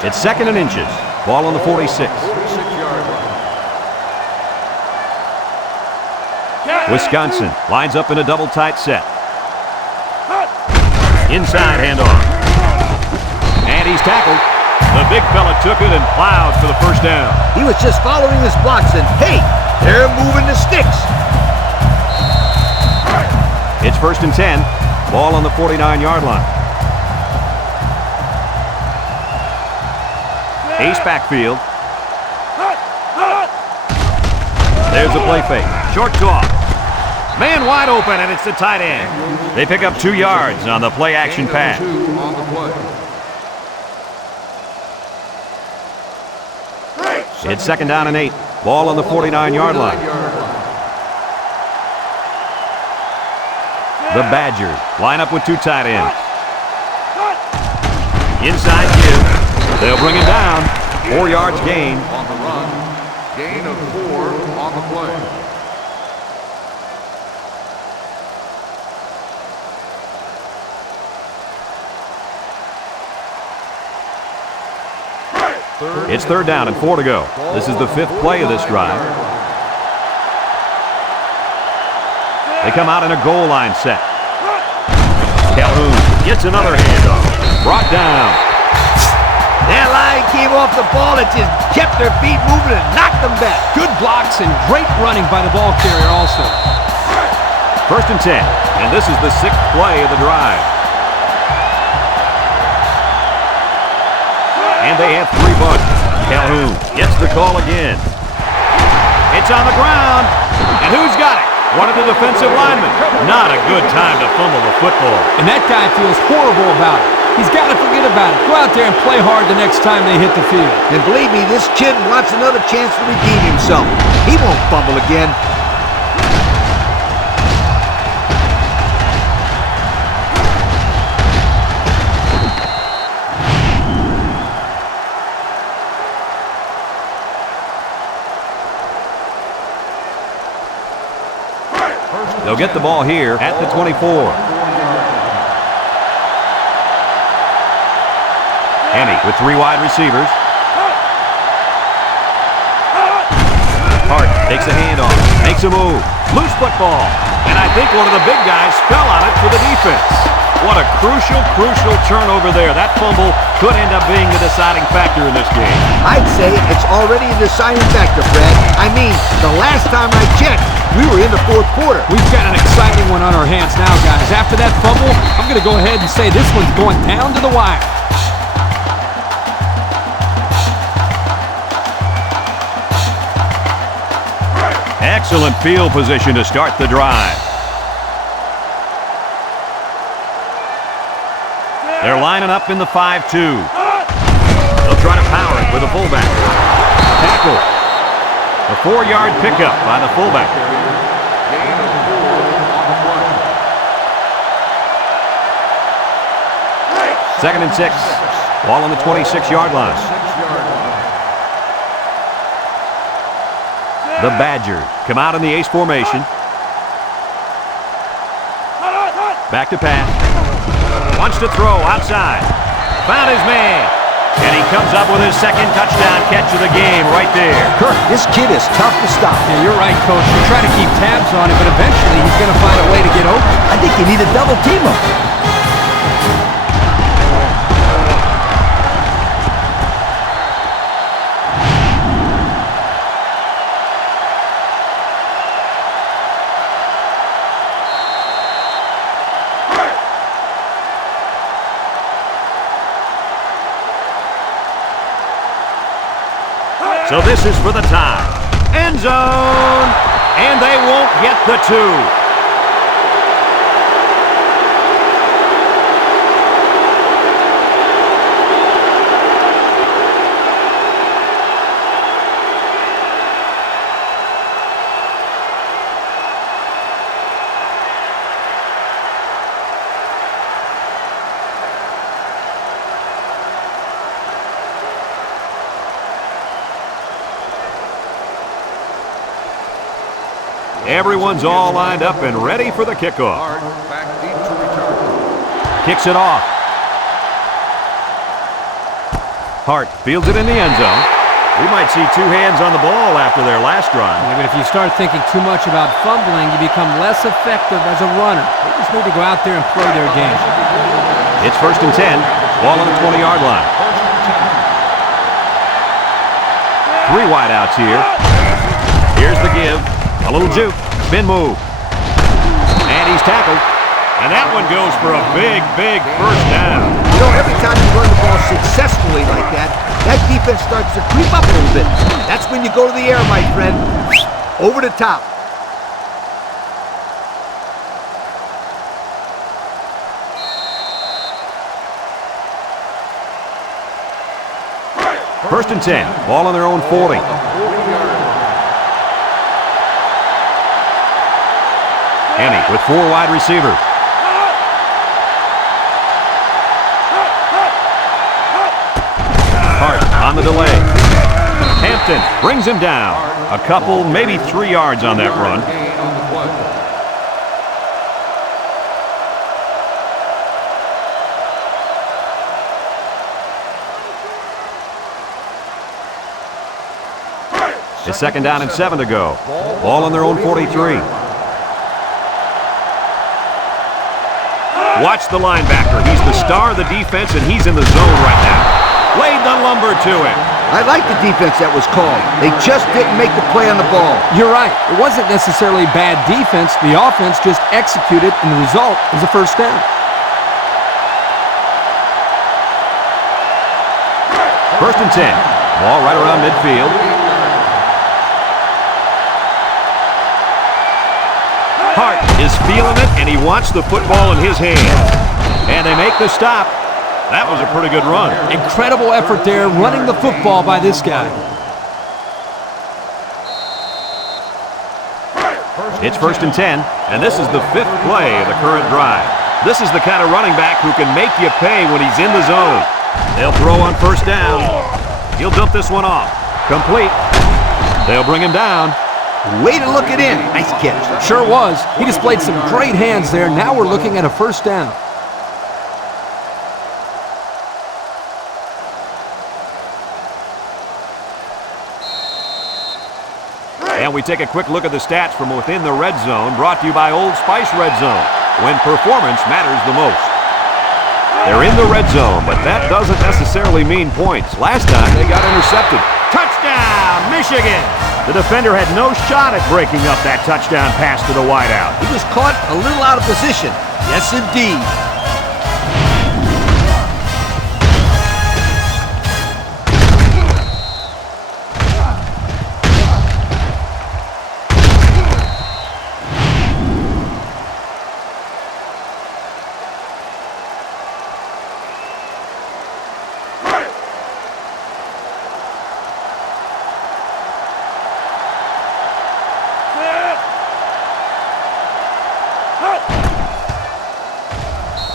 It's 2nd and inches. Ball on the 46. 46-yard line. Wisconsin lines up in a double tight set. Inside handoff. And he's tackled. The big fella took it and plowed for the first down. He was just following his blocks, and hey, they're moving the sticks. It's 1st and 10. Ball on the 49-yard line. Ace backfield. There's a play fake. Short toss. Man wide open, and it's the tight end. They pick up 2 yards on the play-action pass. 2 on the play. It's 2nd down and 8. Ball on the 49-yard line. The Badgers line up with 2 tight ends. Inside give. They'll bring him down. 4 yards gain. On the run. Gain of 4 on the play. It's third down and 4 to go. This is the 5th play of this drive. They come out in a goal line set. Calhoun gets another handoff. Brought down. That line came off the ball. It just kept their feet moving and knocked them back. Good blocks and great running by the ball carrier also. First and 10, and this is the 6th play of the drive. And they have 3 bunts. Calhoun gets the call again. It's on the ground, and who's got it? One of the defensive linemen. Not a good time to fumble the football. And that guy feels horrible about it. He's got to forget about it. Go out there and play hard the next time they hit the field. And believe me, this kid wants another chance to redeem himself. He won't fumble again. They'll get the ball here at the 24. Henny with 3 wide receivers. Hart takes a handoff, makes a move, loose football, and I think one of the big guys fell on it for the defense. What a crucial turnover there. That fumble could end up being the deciding factor in this game. I'd say it's already a deciding factor, Fred. I mean, the last time I checked, we were in the 4th quarter. We've got an exciting one on our hands now, guys. After that fumble, I'm going to go ahead and say this one's going down to the wire. Excellent field position to start the drive. They're lining up in the 5-2. They'll try to power it with a fullback. Tackle. A 4-yard pickup by the fullback. Gain of 4 on the play. 2nd and 6. Ball on the 26-yard line. 6-yard line. The Badgers come out in the ace formation. Back to pass. Wants to throw outside. Found his man. And he comes up with his 2nd touchdown catch of the game right there. Kirk, this kid is tough to stop. Yeah, you're right, Coach. You try to keep tabs on it, but eventually he's going to find a way to get open. I think you need a double team him. So this is for the tie. End zone! And they won't get the 2. Everyone's all lined up and ready for the kickoff. Hart back deep to return. Kicks it off. Hart fields it in the end zone. We might see 2 hands on the ball after their last drive. Yeah, but if you start thinking too much about fumbling, you become less effective as a runner. They just need to go out there and play their game. It's 1st and 10. Ball on the 20-yard line. 3 wideouts here. Here's the give. A little juke. Spin move. And he's tackled. And that one goes for a big first down. You know, every time you run the ball successfully like that, that defense starts to creep up a little bit. That's when you go to the air, my friend. Over the top. First and 10. Ball on their own 40. Henny with 4 wide receivers. Hart on the delay. Hampton brings him down. A couple, maybe 3 yards on that run. Gain on the play. It's 2nd down and 7 to go. Ball on their own 43. Watch the linebacker. He's the star of the defense, and he's in the zone right now. Laid the lumber to him. I like the defense that was called. They just didn't make the play on the ball. You're right. It wasn't necessarily bad defense. The offense just executed, and the result was a first down. First and 10. Ball right around midfield. Hart is feeling it, and he wants the football in his hand. And they make the stop. That was a pretty good run. Incredible effort there, running the football by this guy. It's 1st and 10, and this is the 5th play of the current drive. This is the kind of running back who can make you pay when he's in the zone. They'll throw on first down. He'll dump this one off. Complete. They'll bring him down. Way to look it in. Nice catch. Sure was. He displayed some great hands there. Now we're looking at a first down. And we take a quick look at the stats from within the red zone, brought to you by Old Spice Red Zone, when performance matters the most. They're in the red zone, but that doesn't necessarily mean points. Last time, they got intercepted. Touchdown, Michigan! The defender had no shot at breaking up that touchdown pass to the wideout. He was caught a little out of position. Yes, indeed.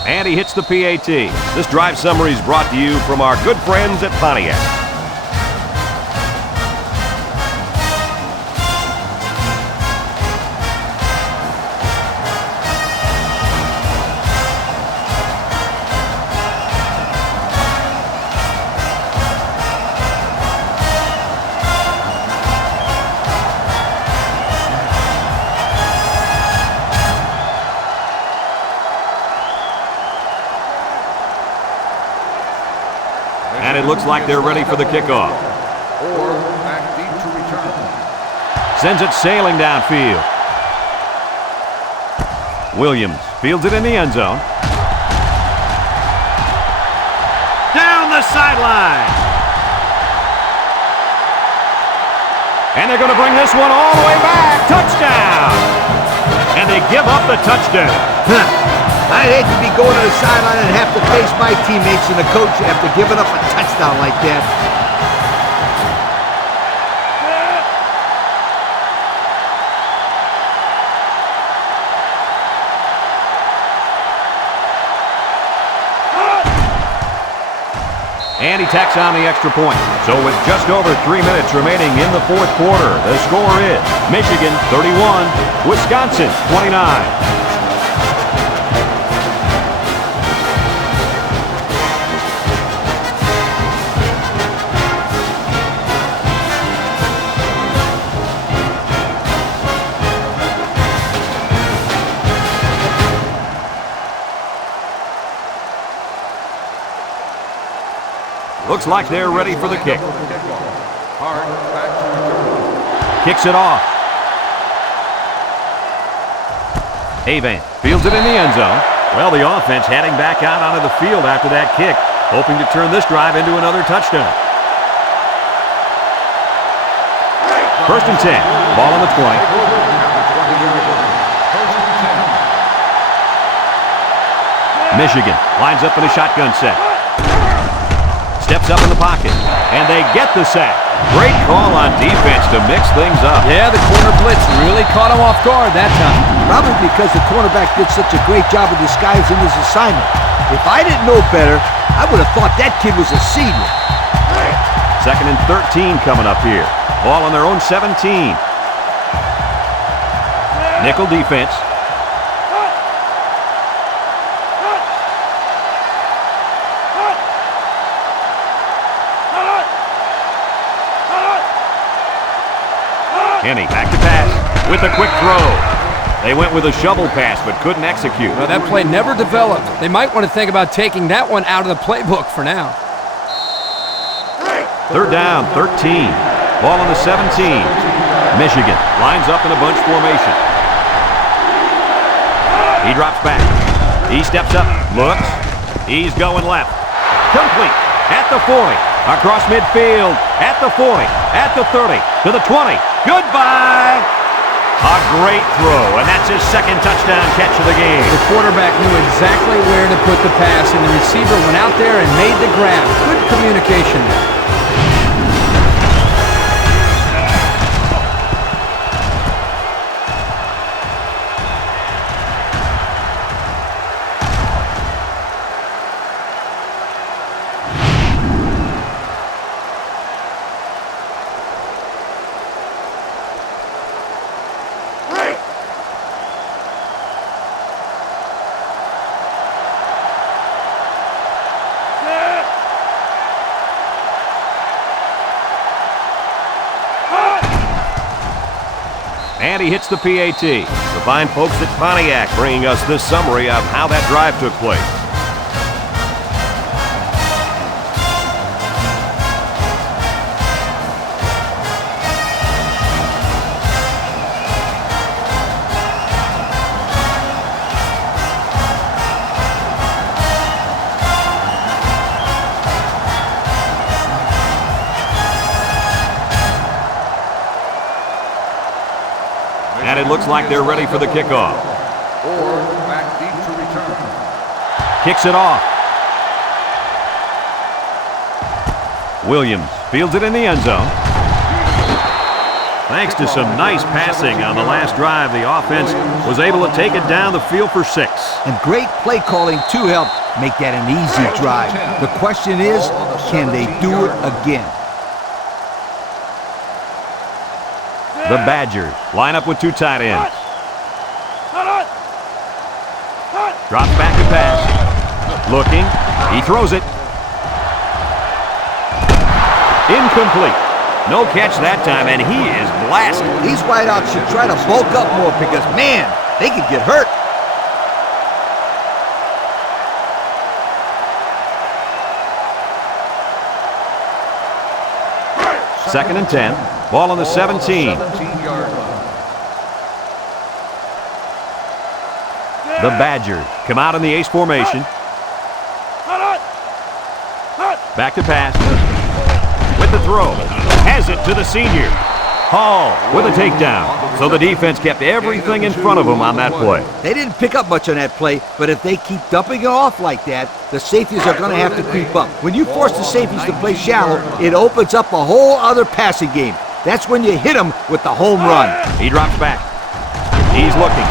And he hits the PAT. This drive summary is brought to you from our good friends at Pontiac. And it looks like they're ready for the kickoff. Or back deep to return. Sends it sailing downfield. Williams fields it in the end zone. Down the sideline. And they're going to bring this one all the way back. Touchdown. And they give up the touchdown. I'd hate to be going to the sideline and have to face my teammates and the coach after giving up a touchdown like that. And he tacks on the extra point. So with just over 3 minutes remaining in the 4th quarter, the score is Michigan 31, Wisconsin 29. Looks like they're ready for the kick. Hart back to return. Kicks it off. Avan fields it in the end zone. Well, the offense heading back out onto the field after that kick, hoping to turn this drive into another touchdown. First and 10. Ball on the 20. Michigan lines up in a shotgun set. Steps up in the pocket, and they get the sack. Great call on defense to mix things up. Yeah, the corner blitz really caught him off guard that time. Probably because the cornerback did such a great job of disguising his assignment. If I didn't know better, I would have thought that kid was a senior. 2nd and 13 coming up here. Ball on their own 17. Nickel defense. Kenny back to pass with a quick throw. They went with a shovel pass but couldn't execute. Well, that play never developed. They might want to think about taking that one out of the playbook for now. Third down, 13. Ball on the 17. Michigan lines up in a bunch formation. He drops back. He steps up, looks. He's going left. Complete at the 40. Across midfield, at the 40, at the 30, to the 20. Goodbye! A great throw, and that's his second touchdown catch of the game. The quarterback knew exactly where to put the pass, and the receiver went out there and made the grab. Good communication there. And he hits the PAT. The fine folks at Pontiac bringing us this summary of how that drive took place. And it looks like they're ready for the kickoff. Or back deep to return. Kicks it off. Williams fields it in the end zone. Thanks to some nice passing on the last drive, the offense was able to take it down the field for 6. And great play calling to help make that an easy drive. The question is, can they do it again? The Badgers line up with 2 tight ends. Drops back to pass. Looking. He throws it. Incomplete. No catch that time, and he is blasted. These wideouts should try to bulk up more because, man, they could get hurt. Second and 10. Ball on the 17. The Badgers come out in the ace formation. Back to pass. With the throw. Has it to the senior. Hall with a takedown. So the defense kept everything in front of them on that play. They didn't pick up much on that play, but if they keep dumping it off like that, the safeties are going to have to creep up. When you force the safeties to play shallow, it opens up a whole other passing game. That's when you hit them with the home run. He drops back. He's looking.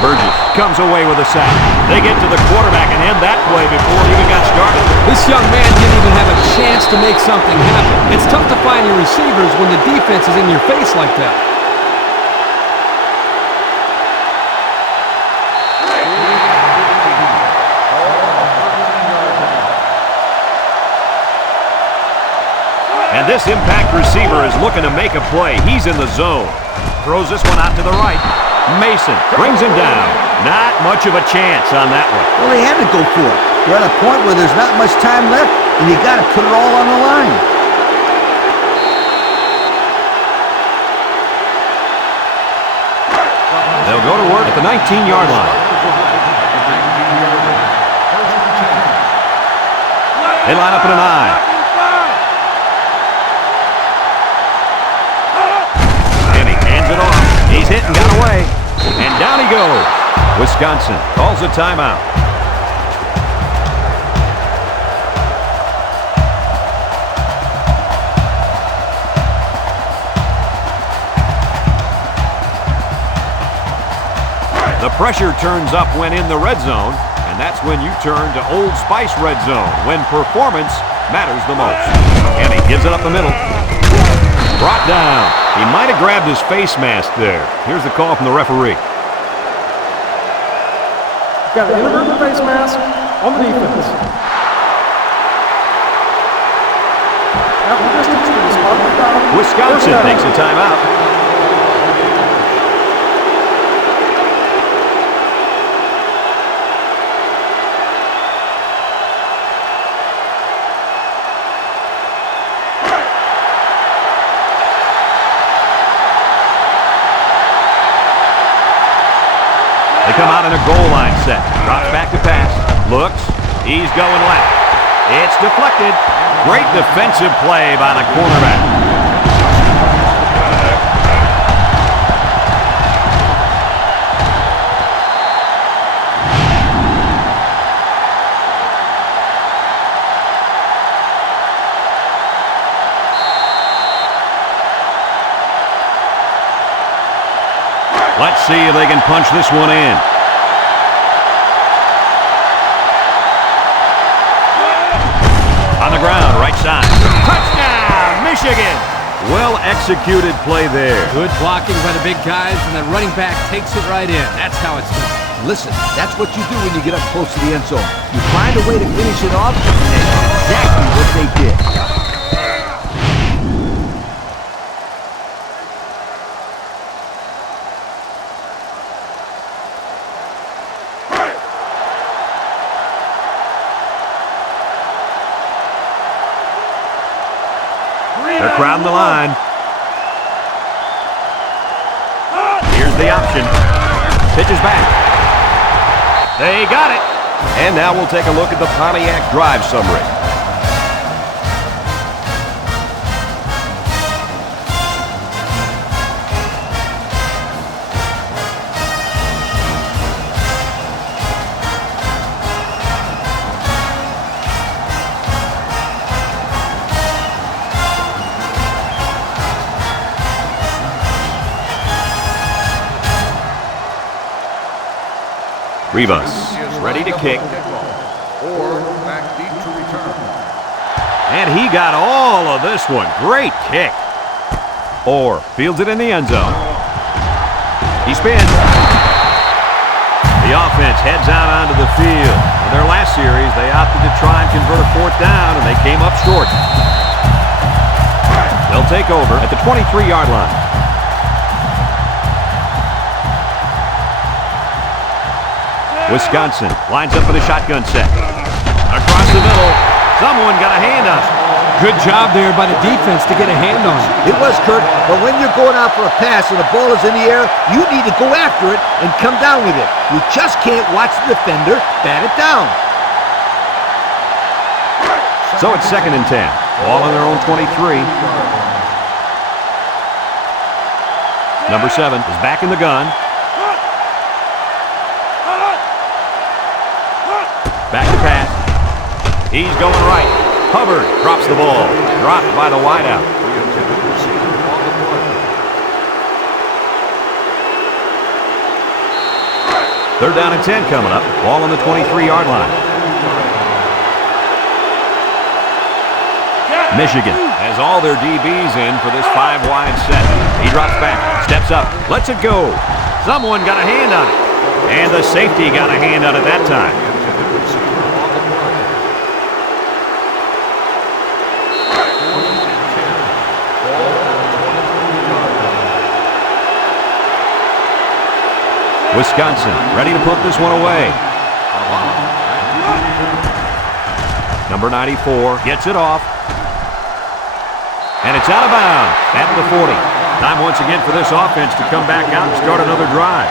Burgess comes away with a sack. They get to the quarterback and end that play before it even got started. This young man didn't even have a chance to make something happen. It's tough to find your receivers when the defense is in your face like that. And this impact receiver is looking to make a play. He's in the zone. Throws this one out to the right. Mason brings him down. Not much of a chance on that one. Well, they had to go for it. They're at a point where there's not much time left, and you got to put it all on the line. They'll go to work at the 19-yard line. They line up in an I. He's hit and got away. And down he goes. Wisconsin calls a timeout. The pressure turns up when in the red zone, and that's when you turn to Old Spice Red Zone, when performance matters the most. And he gives it up the middle. Brought down. He might have grabbed his face mask there. Here's the call from the referee. Got an inadvertent face mask on the defense. After distance to the spot of the foul, Wisconsin takes a timeout. They come out in a goal line set. Drops back to pass. Looks. He's going left. It's deflected. Great defensive play by the cornerback. Let's see if they can punch this one in. On the ground, right side. Touchdown, Michigan! Well-executed play there. Good blocking by the big guys, and the running back takes it right in. That's how it's done. Listen, that's what you do when you get up close to the end zone. You find a way to finish it off, and that's exactly what they did. They're crowding the line. Here's the option. Pitches back. They got it. And now we'll take a look at the Pontiac drive summary. Rivas ready to kick. Or back deep to return. And he got all of this one. Great kick. Orr fields it in the end zone. He spins. The offense heads out onto the field. In their last series, they opted to try and convert a fourth down, and they came up short. They'll take over at the 23-yard line. Wisconsin lines up for the shotgun set. Across the middle, someone got a hand on it. Good job there by the defense to get a hand on it. It was, Kurt, but when you're going out for a pass and the ball is in the air, you need to go after it and come down with it. You just can't watch the defender bat it down. So it's 2nd and 10. Ball on their own 23. Number 7 is back in the gun. Back to pass. He's going right. Hubbard drops the ball. Dropped by the wideout. Third down and 10 coming up. Ball on the 23-yard line. Michigan has all their DBs in for this 5-wide set. He drops back, steps up, lets it go. Someone got a hand on it. And the safety got a hand on it that time. Wisconsin ready to put this one away. Number 94 gets it off. And it's out of bounds at the 40. Time once again for this offense to come back out and start another drive.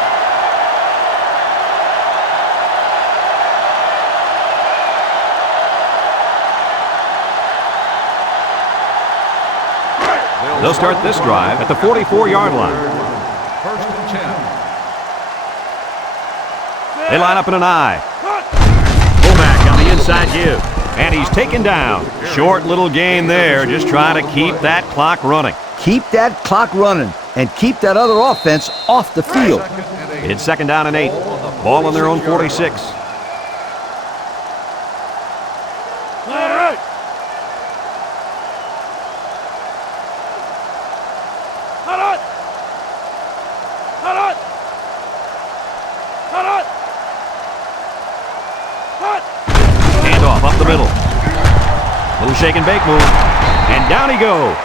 They'll start this drive at the 44-yard line. 1st and 10. They line up in an I. Fullback on the inside give. And he's taken down. Short little game there, just trying to keep that clock running. Keep that clock running and keep that other offense off the field. It's 2nd down and 8. Ball on their own 46. Handoff up the middle. Little shake and bake move. And down he goes.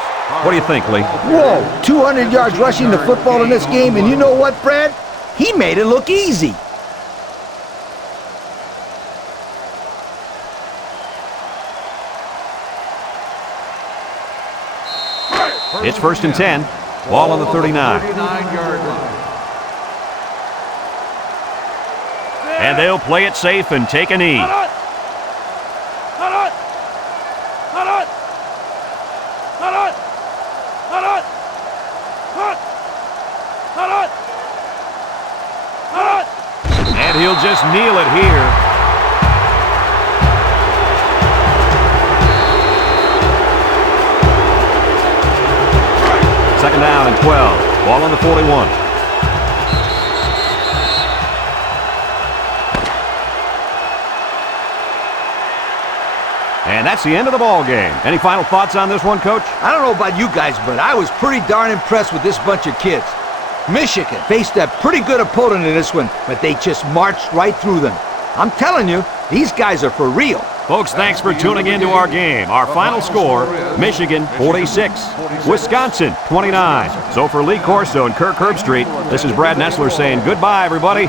What do you think, Lee? Whoa, 200 yards rushing the football in this game, and you know what, Brad? He made it look easy. It's 1st and 10. Ball on the 39. 39-yard line. And they'll play it safe and take a knee. And he'll just kneel it here. Second down and 12. Ball on the 41. And that's the end of the ball game. Any final thoughts on this one, Coach? I don't know about you guys, but I was pretty darn impressed with this bunch of kids. Michigan faced a pretty good opponent in this one, but they just marched right through them. I'm telling you, these guys are for real. Folks, thanks for tuning in to our game. Our final score, Michigan 46, Wisconsin 29. So for Lee Corso and Kirk Herbstreit, this is Brad Nessler saying goodbye, everybody.